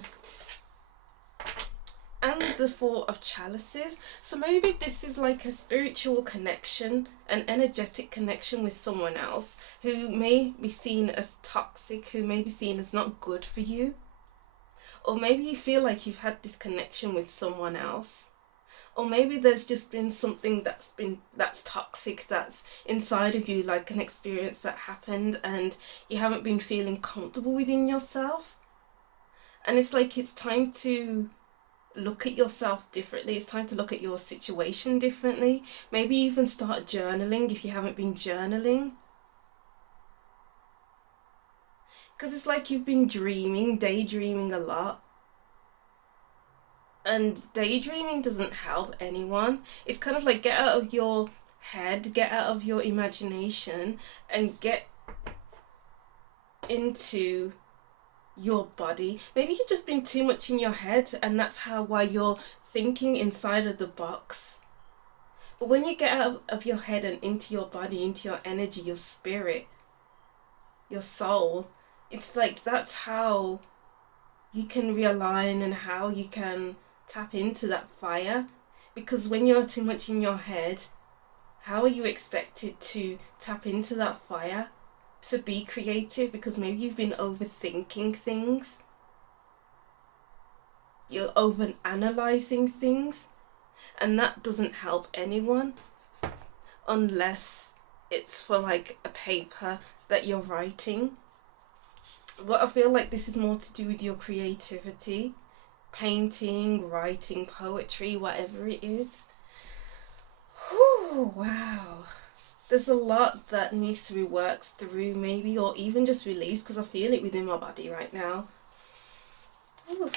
And the Four of Chalices. So maybe this is like a spiritual connection, an energetic connection with someone else who may be seen as toxic, who may be seen as not good for you. Or maybe you feel like you've had this connection with someone else. Or maybe there's just been something that's toxic that's inside of you, like an experience that happened, and you haven't been feeling comfortable within yourself. And it's like it's time to look at yourself differently. It's time to look at your situation differently. Maybe even start journaling if you haven't been journaling. Because it's like you've been daydreaming a lot. And daydreaming doesn't help anyone. It's kind of like, get out of your head, get out of your imagination, and get into your body. Maybe you've just been too much in your head, and that's why you're thinking inside of the box. But when you get out of your head and into your body, into your energy, your spirit, your soul, it's like that's how you can realign and how you can tap into that fire. Because when you're too much in your head, how are you expected to tap into that fire, to be creative? Because maybe you've been overthinking things, you're over analyzing things, and that doesn't help anyone unless it's for like a paper that you're writing. But I feel like this is more to do with your creativity, painting, writing, poetry, whatever it is. Whew, wow. There's a lot that needs to be worked through, maybe, or even just released, because I feel it within my body right now. Ooh,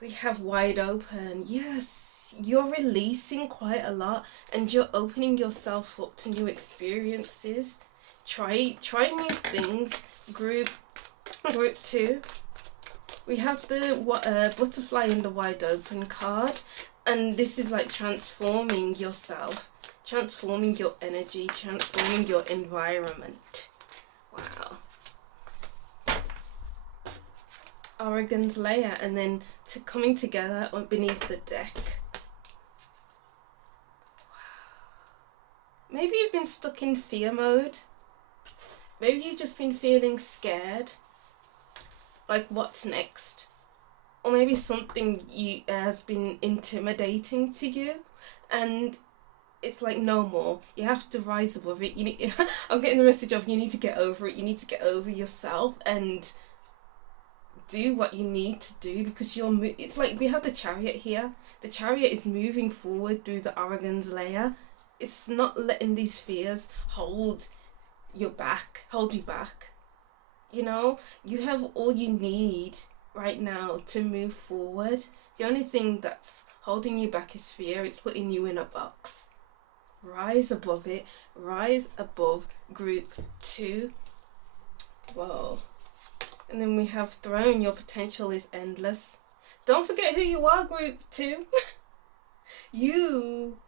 we have Wide Open. Yes, you're releasing quite a lot, and you're opening yourself up to new experiences. Try new things. Group 2. We have the butterfly in the wide open card, and this is like transforming yourself, transforming your energy, transforming your environment. Wow. Oregon's layer, and then coming together beneath the deck. Maybe you've been stuck in fear mode. Maybe you've just been feeling scared. Like, what's next? Or maybe something has been intimidating to you, and it's like, no more. You have to rise above it. You need, I'm getting the message of you need to get over it. You need to get over yourself and do what you need to do, because it's like we have the Chariot here. The Chariot is moving forward through the Oregon's layer. It's not letting these fears hold you back. You know, you have all you need right now to move forward. The only thing that's holding you back is fear. It's putting you in a box. Rise above it. Rise above group 2. Whoa. And then we have Throne. Your potential is endless. Don't forget who you are, group 2. You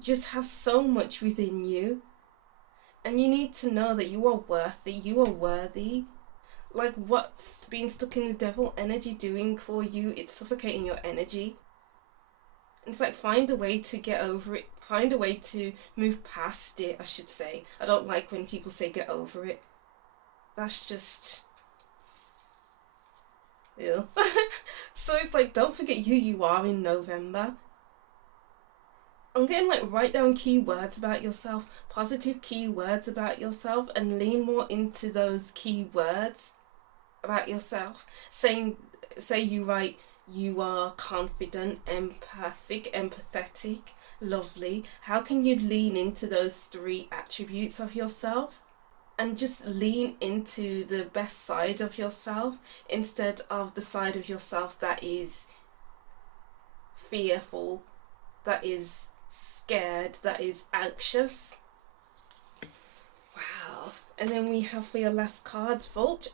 just have so much within you. And you need to know that you are worthy. You are worthy. Like, what's being stuck in the devil energy doing for you? It's suffocating your energy. It's like, find a way to get over it. Find a way to move past it, I should say. I don't like when people say get over it. That's just... ew. So it's like, don't forget who you are in November. I'm getting like, write down keywords about yourself, positive keywords about yourself, and lean more into those keywords about yourself. Say you write, you are confident, empathic, empathetic, lovely. How can you lean into those 3 attributes of yourself? And just lean into the best side of yourself instead of the side of yourself that is fearful, that is scared, that is anxious. Wow. And then we have for your last cards, Vulture.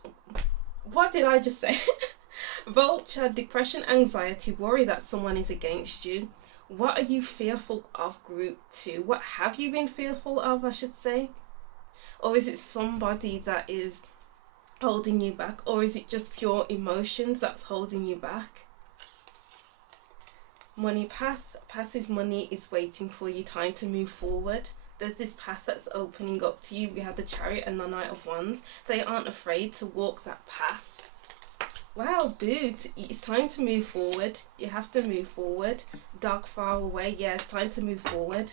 What did I just say? Vulture, depression, anxiety, worry that someone is against you. What are you fearful of, group 2? What have you been fearful of, I should say? Or is it somebody that is holding you back? Or is it just pure emotions that's holding you back? Money path. Path is money is waiting for you. Time to move forward. There's this path that's opening up to you. We have the Chariot and the Knight of Wands. They aren't afraid to walk that path. Wow, Boot. It's time to move forward. You have to move forward. Dark far away. Yeah, it's time to move forward.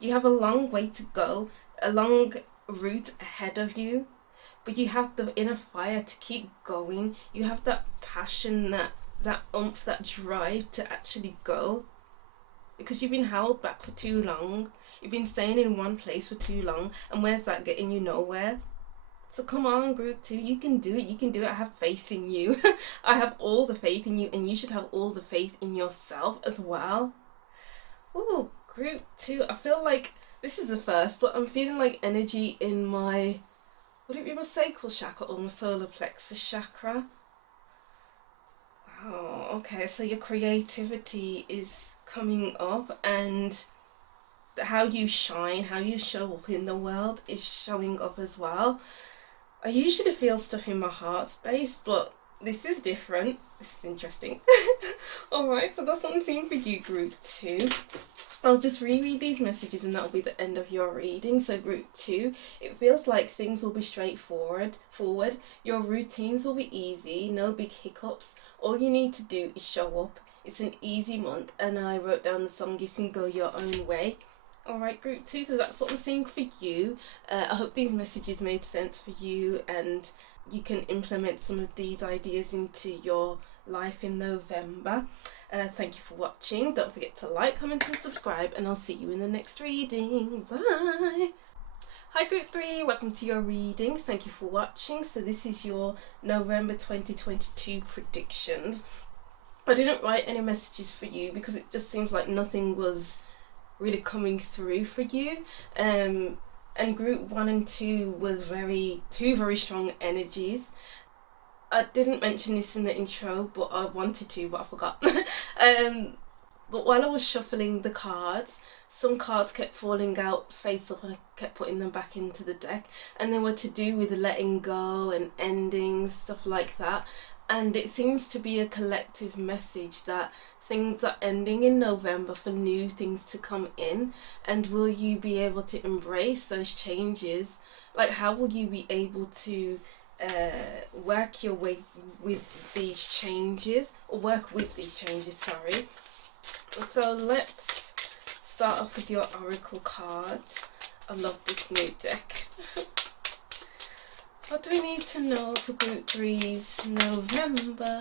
You have a long way to go. A long route ahead of you. But you have the inner fire to keep going. You have that passion, that oomph, that drive to actually go. Because you've been held back for too long. You've been staying in one place for too long. And where's that getting you? Nowhere. So come on, group 2. You can do it. You can do it. I have faith in you. I have all the faith in you. And you should have all the faith in yourself as well. Ooh, group 2. I feel like this is the first, but I'm feeling like energy in my... would it be my sacral chakra or my solar plexus chakra? Oh, okay, so your creativity is coming up, and how you shine, how you show up in the world is showing up as well. I usually feel stuff in my heart space, but this is different. This is interesting. Alright, so that's what I'm seeing for you, group 2. I'll just reread these messages and that'll be the end of your reading. So group 2, it feels like things will be straightforward. Your routines will be easy, no big hiccups. All you need to do is show up. It's an easy month, and I wrote down the song You Can Go Your Own Way. Alright, group 2, so that's what I'm seeing for you. I hope these messages made sense for you and you can implement some of these ideas into your life in November. Thank you for watching. Don't forget to like, comment and subscribe, and I'll see you in the next reading. Bye! Hi group 3, welcome to your reading. Thank you for watching. So this is your November 2022 predictions. I didn't write any messages for you because it just seems like nothing was really coming through for you. And group 1 and 2 was two very strong energies. I didn't mention this in the intro, but I wanted to, but I forgot. But while I was shuffling the cards, some cards kept falling out face up and I kept putting them back into the deck, and they were to do with letting go and endings, stuff like that. And it seems to be a collective message that things are ending in November for new things to come in. And will you be able to embrace those changes? Like, how will you be able to work your way with these changes, or work with these changes, sorry. So let's start off with your oracle cards. I love this new deck. What do we need to know for group 3's November?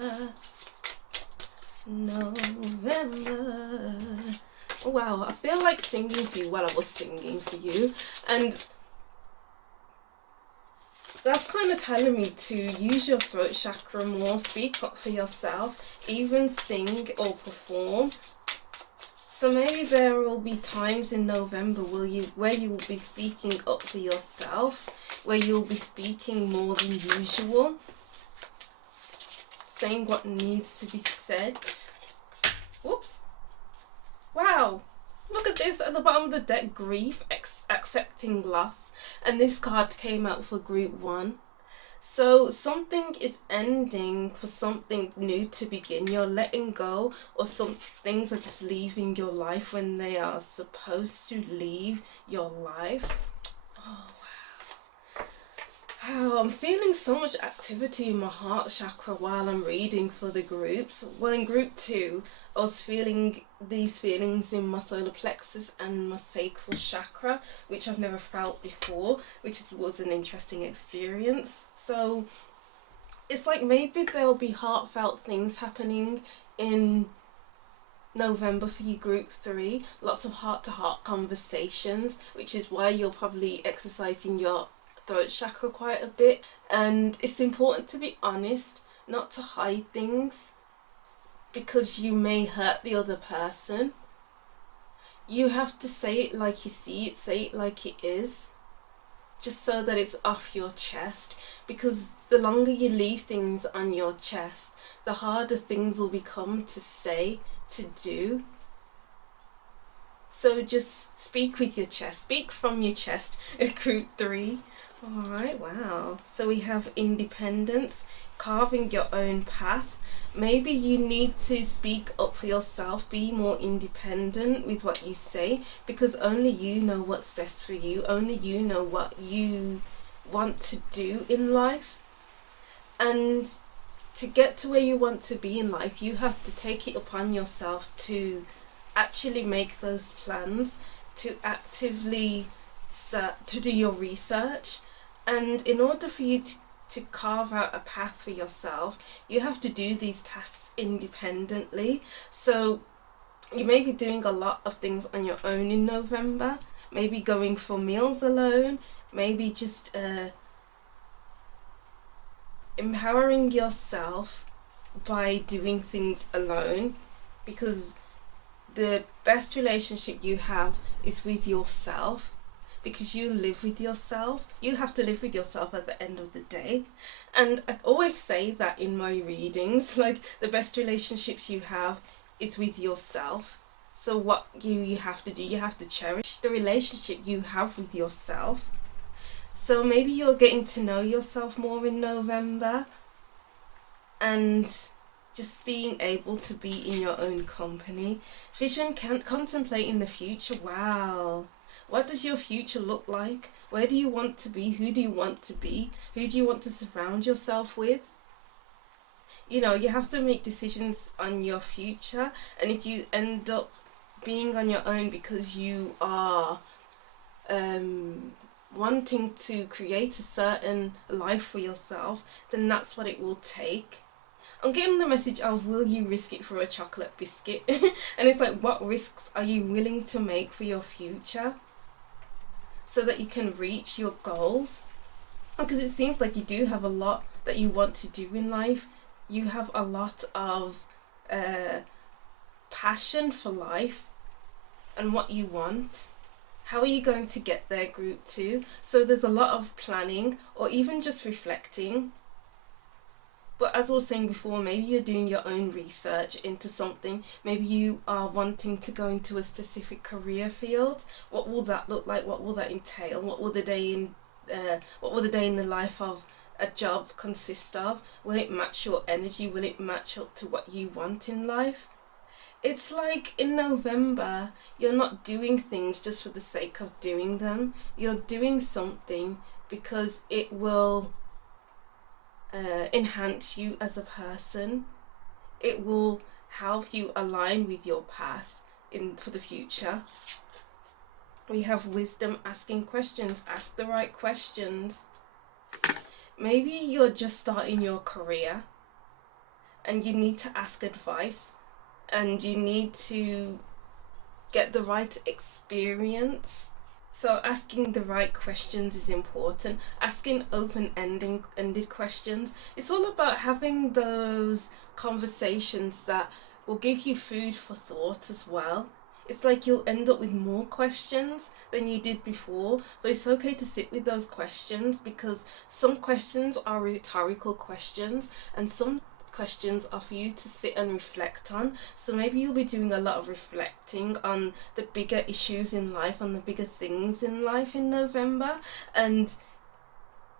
Wow, I feel like singing for you while I was singing for you, and that's kind of telling me to use your throat chakra more, speak up for yourself, even sing or perform. So maybe there will be times in November where you will be speaking up for yourself, where you'll be speaking more than usual, saying what needs to be said. Whoops. Wow. Look at this at the bottom of the deck, grief, accepting loss. And this card came out for group 1. So something is ending for something new to begin. You're letting go, or some things are just leaving your life when they are supposed to leave your life. Oh, wow. I'm feeling so much activity in my heart chakra while I'm reading for the groups. Well, in group 2, I was feeling these feelings in my solar plexus and my sacral chakra, which I've never felt before, which was an interesting experience. So it's like maybe there'll be heartfelt things happening in November for you group 3, lots of heart-to-heart conversations, which is why you're probably exercising your throat chakra quite a bit. And it's important to be honest, not to hide things, because you may hurt the other person. You have to say it like you see it, say it like it is, just so that it's off your chest, because the longer you leave things on your chest, the harder things will become to say, to do. So just speak with your chest, speak from your chest, group 3. Alright, wow. So we have independence, carving your own path. Maybe you need to speak up for yourself, be more independent with what you say, because only you know what's best for you, only you know what you want to do in life. And to get to where you want to be in life, you have to take it upon yourself to actually make those plans, to actively to do your research. And in order for you to carve out a path for yourself, you have to do these tasks independently. So you may be doing a lot of things on your own in November, maybe going for meals alone, maybe just empowering yourself by doing things alone, because the best relationship you have is with yourself, because you live with yourself. You have to live with yourself at the end of the day. And I always say that in my readings, like, the best relationships you have is with yourself. So what you have to do, you have to cherish the relationship you have with yourself. So maybe you're getting to know yourself more in November, and just being able to be in your own company. Vision, contemplating the future. Wow. What does your future look like? Where do you want to be? Who do you want to be? Who do you want to surround yourself with? You know, you have to make decisions on your future. And if you end up being on your own because you are wanting to create a certain life for yourself, then that's what it will take. I'm getting the message of, will you risk it for a chocolate biscuit? And it's like, what risks are you willing to make for your future so that you can reach your goals? Because it seems like you do have a lot that you want to do in life. You have a lot of passion for life and what you want. How are you going to get there, group 2? So there's a lot of planning, or even just reflecting. But as I was saying before, maybe you're doing your own research into something. Maybe you are wanting to go into a specific career field. What will that look like? What will that entail? What will the day in the life of a job consist of? Will it match your energy? Will it match up to what you want in life? It's like in November, you're not doing things just for the sake of doing them. You're doing something because it will enhance you as a person. It will help you align with your path for the future. We have wisdom, asking questions. Ask the right questions. Maybe you're just starting your career and you need to ask advice, and you need to get the right experience. So asking the right questions is important. Asking open-ended questions. It's all about having those conversations that will give you food for thought as well. It's like you'll end up with more questions than you did before, but it's okay to sit with those questions, because some questions are rhetorical questions and some questions are for you to sit and reflect on. So maybe you'll be doing a lot of reflecting on the bigger issues in life, on the bigger things in life in November, and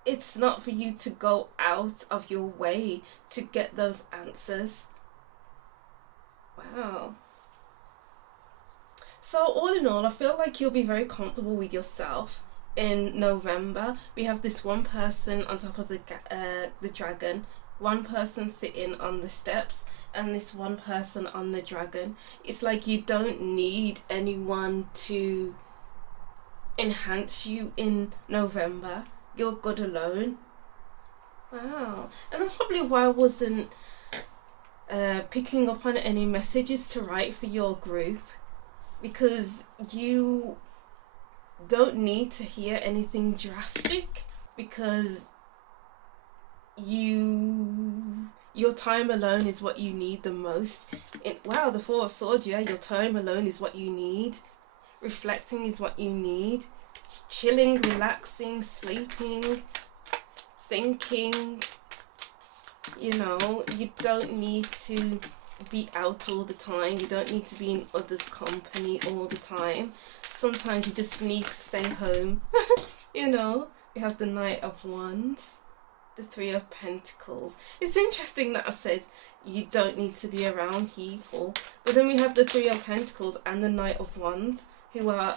it's not for you to go out of your way to get those answers. Wow. So all in all, I feel like you'll be very comfortable with yourself in November. We have this one person on top of the dragon, one person sitting on the steps, and this one person on the dragon. It's like you don't need anyone to enhance you in November. You're good alone. Wow. And that's probably why I wasn't picking up on any messages to write for your group, because you don't need to hear anything drastic, because your time alone is what you need the most. Wow, the Four of Swords, yeah, your time alone is what you need. Reflecting is what you need. Chilling, relaxing, sleeping, thinking. You know, you don't need to be out all the time. You don't need to be in others' company all the time. Sometimes you just need to stay home. You know, we have the Knight of Wands, the Three of Pentacles. It's interesting that I said you don't need to be around people, but then we have the Three of Pentacles and the Knight of Wands, who are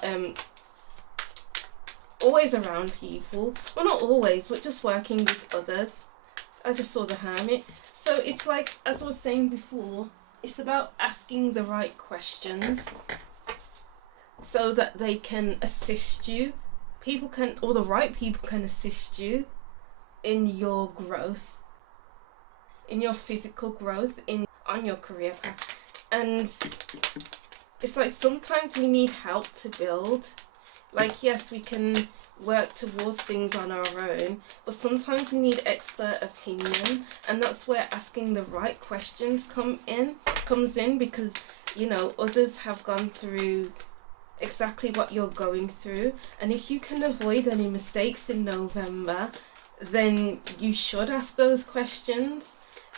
always around people. Well, not always, but just working with others. I just saw the Hermit. So it's like, as I was saying before, it's about asking the right questions so that they can assist you. People can, or the right people can assist you in your growth, in your physical growth, on your career path. And it's like sometimes we need help to build. Like, yes, we can work towards things on our own, but sometimes we need expert opinion, and that's where asking the right questions comes in, because, you know, others have gone through exactly what you're going through, and if you can avoid any mistakes in November, then you should ask those questions,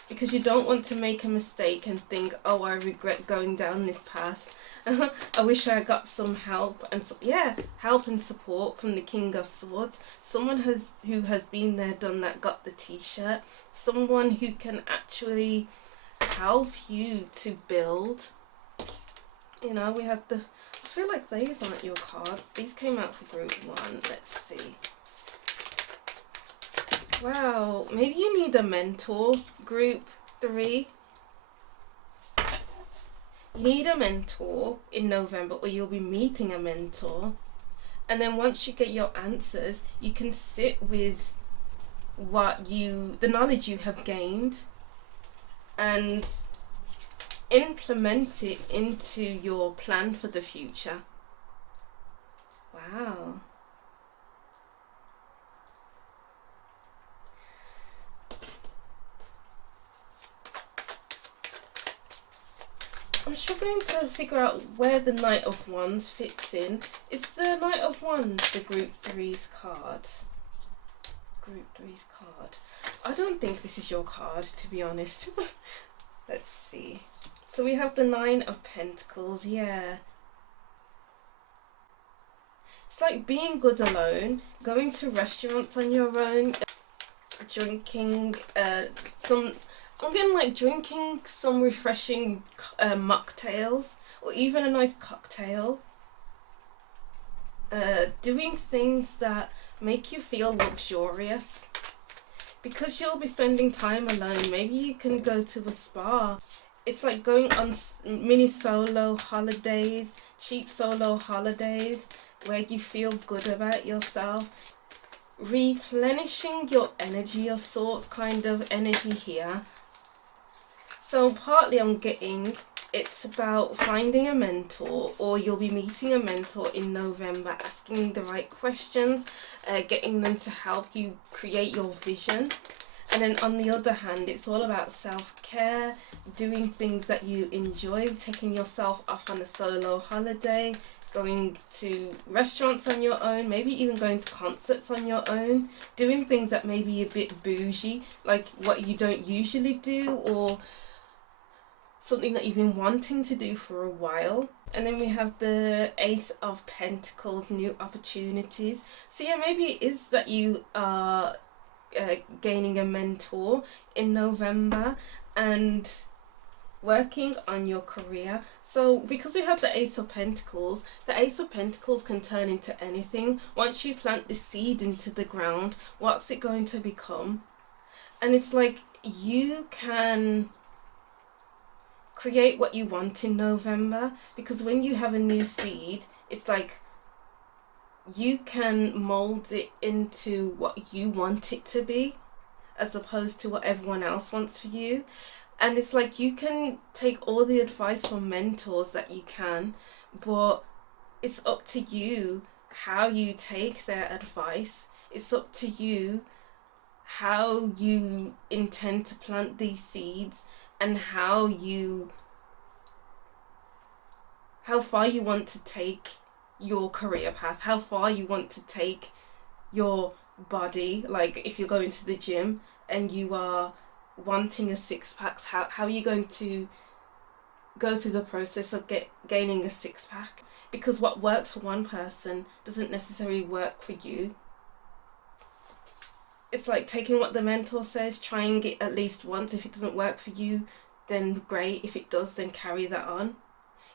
because you don't want to make a mistake and think, oh, I regret going down this path. I wish I got some help and help and support from the King of Swords. Someone who has been there, done that, got the t-shirt. Someone who can actually help you to build. You know, we have I feel like these aren't your cards. These came out for group 1. Let's see. Wow, maybe you need a mentor, group 3. You need a mentor in November, or you'll be meeting a mentor. And then once you get your answers, you can sit with the knowledge you have gained, and implement it into your plan for the future. Wow. I'm struggling to figure out where the Knight of Wands fits in. Is the Knight of Wands the group 3's card? Group 3's card. I don't think this is your card, to be honest. Let's see. So we have the 9 of Pentacles. Yeah. It's like being good alone, going to restaurants on your own, drinking I'm getting like drinking some refreshing mocktails, or even a nice cocktail. Doing things that make you feel luxurious. Because you'll be spending time alone, maybe you can go to a spa. It's like going on mini solo holidays, cheap solo holidays, where you feel good about yourself. Replenishing your energy of sorts, kind of energy here. So partly I'm getting it's about finding a mentor, or you'll be meeting a mentor in November, asking the right questions, getting them to help you create your vision. And then on the other hand, it's all about self-care, doing things that you enjoy, taking yourself off on a solo holiday, going to restaurants on your own, maybe even going to concerts on your own, doing things that may be a bit bougie, like what you don't usually do, or something that you've been wanting to do for a while. And then we have the Ace of Pentacles, new opportunities. So yeah, maybe it is that you are gaining a mentor in November and working on your career. So because we have the Ace of Pentacles can turn into anything. Once you plant the seed into the ground, what's it going to become? And it's like you can create what you want in November, because when you have a new seed, it's like you can mold it into what you want it to be, as opposed to what everyone else wants for you. And it's like you can take all the advice from mentors that you can, but it's up to you how you take their advice. It's up to you how you intend to plant these seeds, and how far you want to take your career path, how far you want to take your body. Like if you're going to the gym and you are wanting a six-pack, how are you going to go through the process of gaining a six-pack? Because what works for one person doesn't necessarily work for you. It's like taking what the mentor says, trying it at least once. If it doesn't work for you, then great. If it does, then carry that on.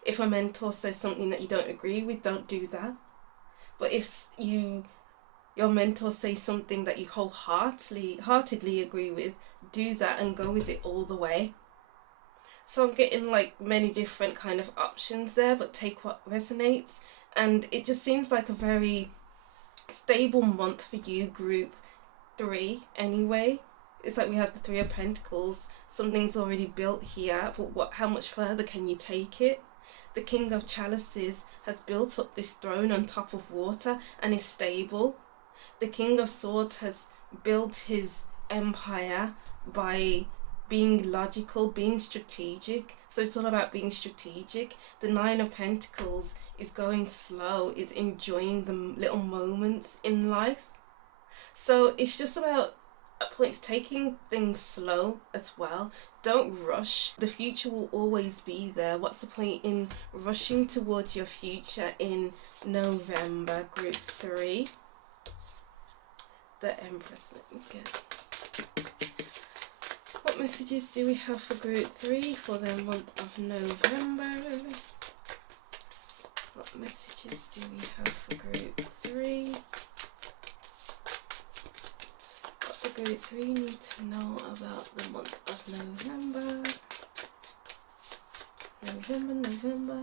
If a mentor says something that you don't agree with, don't do that. But if your mentor says something that you wholeheartedly agree with, do that and go with it all the way. So I'm getting like many different kind of options there, but take what resonates. And it just seems like a very stable month for you, Group 3 anyway. It's like we have the 3 of Pentacles. Something's already built here, but how much further can you take it? The King of Chalices has built up this throne on top of water and is stable. The King of Swords has built his empire by being logical, being strategic. So it's all about being strategic. The 9 of Pentacles is going slow, is enjoying the little moments in life. So it's just about at points taking things slow as well. Don't rush. The future will always be there. What's the point in rushing towards your future in November, Group 3? The Empress. Let me get. What messages do we have for Group 3 for the month of November? What messages do we have for Group 3? What do Group 3 need to know about the month of November? November.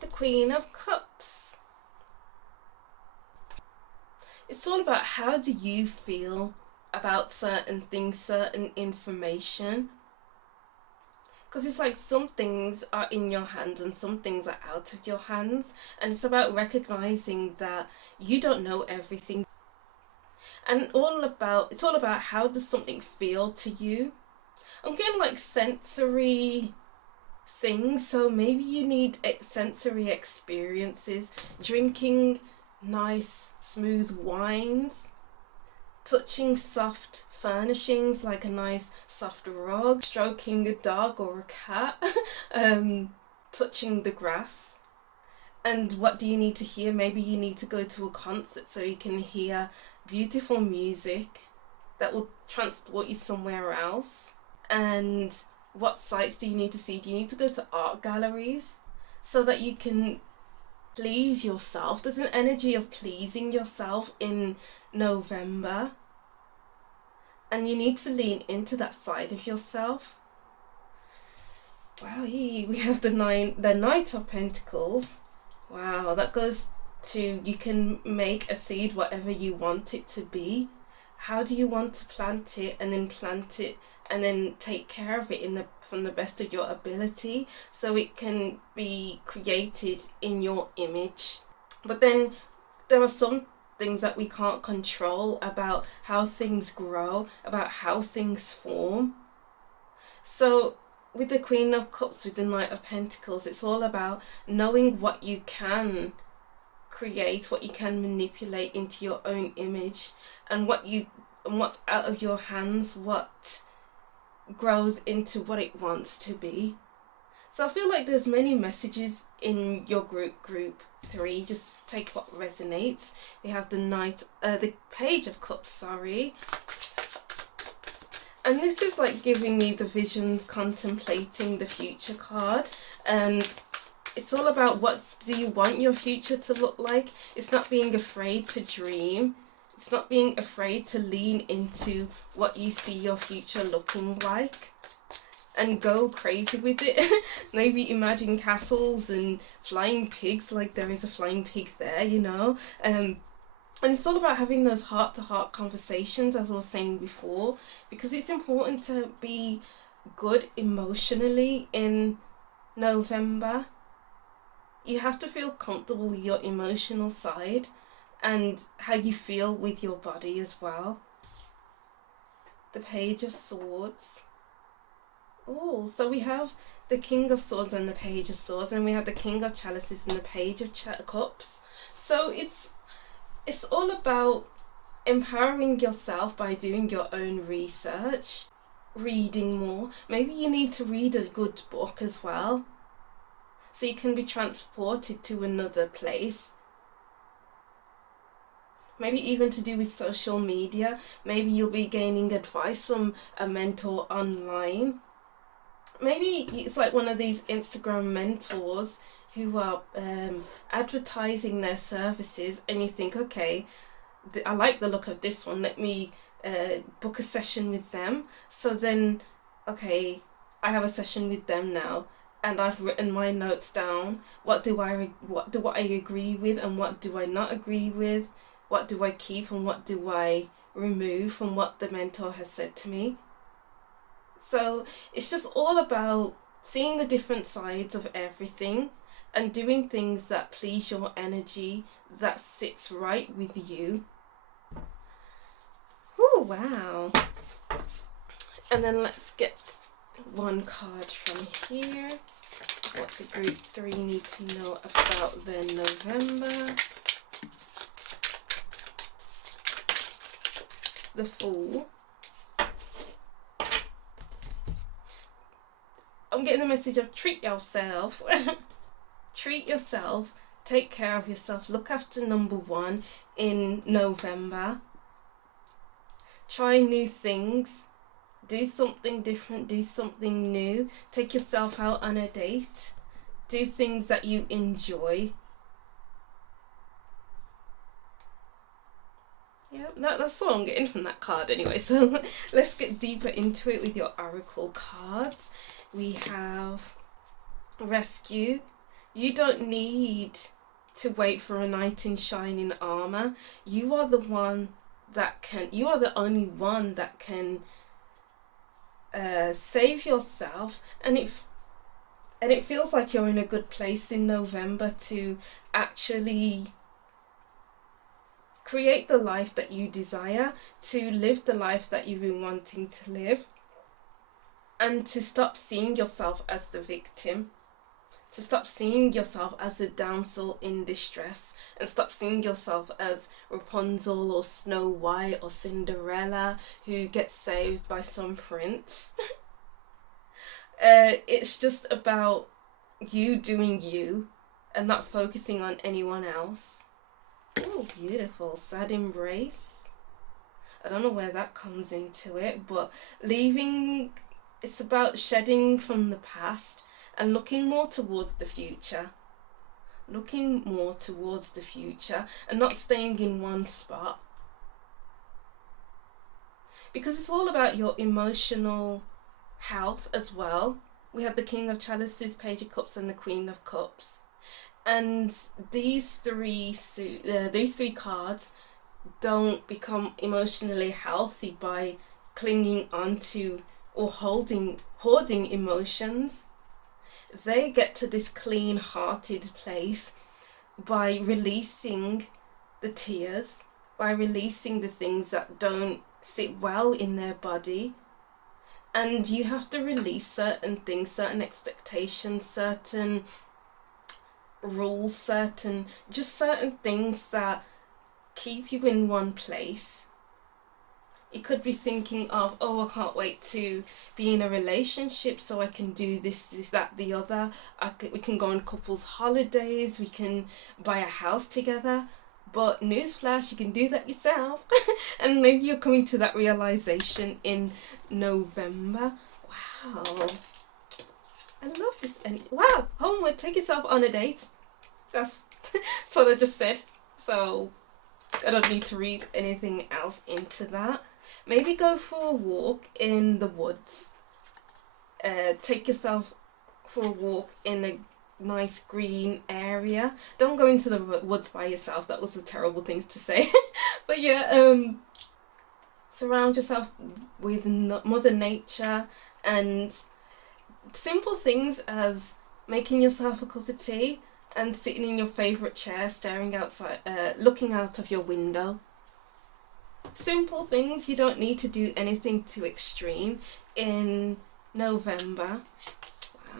The Queen of Cups. It's all about how do you feel about certain things, certain information. Because it's like some things are in your hands and some things are out of your hands. And it's about recognizing that you don't know everything. And it's all about how does something feel to you. I'm getting like sensory things, so maybe you need sensory experiences, drinking nice smooth wines touching soft furnishings like a nice soft rug, stroking a dog or a cat, touching the grass. And what do you need to hear? Maybe you need to go to a concert so you can hear beautiful music that will transport you somewhere else. And what sights do you need to see? Do you need to go to art galleries so that you can please yourself? There's an energy of pleasing yourself in November, and you need to lean into that side of yourself. Wow, we have the Knight of Pentacles. Wow, that goes to, you can make a seed whatever you want it to be. How do you want to plant it, and then take care of it from the best of your ability, so it can be created in your image. But then there are some things that we can't control about how things grow, about how things form. So with the Queen of Cups, with the Knight of Pentacles, it's all about knowing what you can create, what you can manipulate into your own image, and what's out of your hands, what grows into what it wants to be. So I feel like there's many messages in your group 3. Just take what resonates. We have the Page of Cups, sorry. And this is like giving me the visions, contemplating the future card. And it's all about, what do you want your future to look like? It's not being afraid to dream. It's not being afraid to lean into what you see your future looking like and go crazy with it. Maybe imagine castles and flying pigs, like there is a flying pig there, you know. And it's all about having those heart-to-heart conversations, as I was saying before, because it's important to be good emotionally in November. You have to feel comfortable with your emotional side and how you feel with your body as well. The Page of Swords. Oh, so we have the King of Swords and the Page of Swords, and we have the King of Chalices and the Page of Cups. So it's all about empowering yourself by doing your own research, reading more. Maybe you need to read a good book as well, so you can be transported to another place. Maybe even to do with social media. Maybe you'll be gaining advice from a mentor online. Maybe it's like one of these Instagram mentors who are advertising their services, and you think, okay, I like the look of this one, let me book a session with them. So then, okay, I have a session with them now, and I've written my notes down. What do I agree with, and what do I not agree with? What do I keep, and what do I remove from what the mentor has said to me? So it's just all about seeing the different sides of everything and doing things that please your energy, that sits right with you. Oh, wow. And then let's get one card from here. What the group 3 need to know about their November. The Fool. I'm getting the message of treat yourself. Treat yourself. Take care of yourself. Look after number 1 in November. Try new things. Do something different. Do something new. Take yourself out on a date. Do things that you enjoy. Yeah, that's all I'm getting from that card anyway. So let's get deeper into it with your oracle cards. We have Rescue. You don't need to wait for a knight in shining armor. You are the one that can, you are the only one that can save yourself, and it feels like you're in a good place in November to actually create the life that you desire, to live the life that you've been wanting to live, and to stop seeing yourself as the victim. to stop seeing yourself as a damsel in distress, and stop seeing yourself as Rapunzel or Snow White or Cinderella who gets saved by some prince. It's just about you doing you and not focusing on anyone else. Oh, beautiful. Sad embrace. I don't know where that comes into it, but leaving, it's about shedding from the past and looking more towards the future. Looking more towards the future and not staying in one spot. Because it's all about your emotional health as well. We have the King of Chalices, Page of Cups, and the Queen of Cups. And these three cards don't become emotionally healthy by clinging onto or hoarding emotions. They get to this clean-hearted place by releasing the tears, by releasing the things that don't sit well in their body. And you have to release certain things, certain expectations, certain rules, certain things that keep you in one place. You could be thinking of, oh, I can't wait to be in a relationship so I can do this, that, the other. We can go on couples holidays, we can buy a house together. But newsflash, you can do that yourself. And maybe you're coming to that realization in November. Wow. I love this. Wow, Homewood, take yourself on a date. That's what I just said. So I don't need to read anything else into that. Maybe go for a walk in the woods. Take yourself for a walk in a nice green area. Don't go into the woods by yourself. That was a terrible thing to say. But yeah, surround yourself with Mother Nature, and simple things as making yourself a cup of tea and sitting in your favourite chair, staring outside, looking out of your window. Simple things. You don't need to do anything too extreme in November.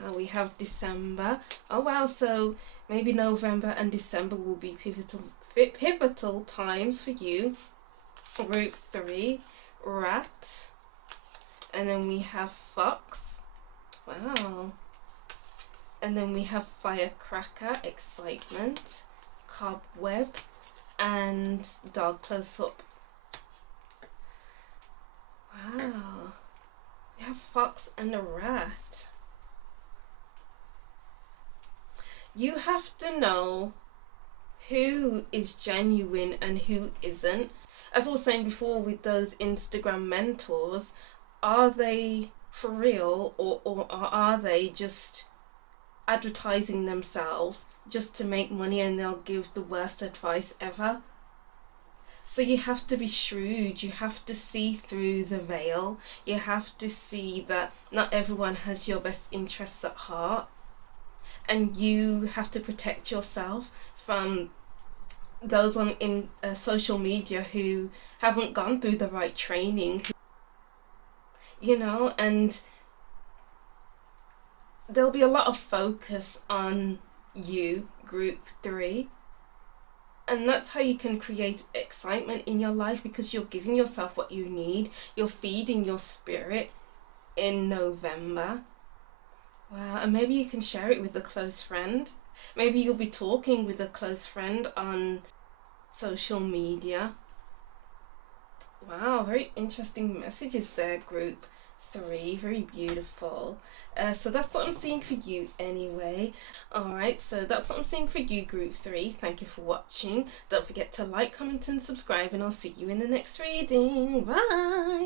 Wow, we have December. Oh wow, so maybe November and December will be pivotal times for you. Group 3, Rat. And then we have Fox. Wow. And then we have Firecracker, Excitement, Cobweb, and Dog Close Up. Wow. We have Fox and a Rat. You have to know who is genuine and who isn't. As I was saying before with those Instagram mentors, are they for real, or are they just advertising themselves just to make money, and they'll give the worst advice ever? So you have to be shrewd. You have to see through the veil. You have to see that not everyone has your best interests at heart, and you have to protect yourself from those on social media who haven't gone through the right training, and there'll be a lot of focus on you, Group 3, and that's how you can create excitement in your life, because you're giving yourself what you need. You're feeding your spirit in November. Wow, and maybe you can share it with a close friend. Maybe you'll be talking with a close friend on social media. Wow, very interesting messages there, Group 3. Very beautiful. So that's what I'm seeing for you anyway. Alright, so that's what I'm seeing for you, Group 3. Thank you for watching. Don't forget to like, comment and subscribe, and I'll see you in the next reading. Bye!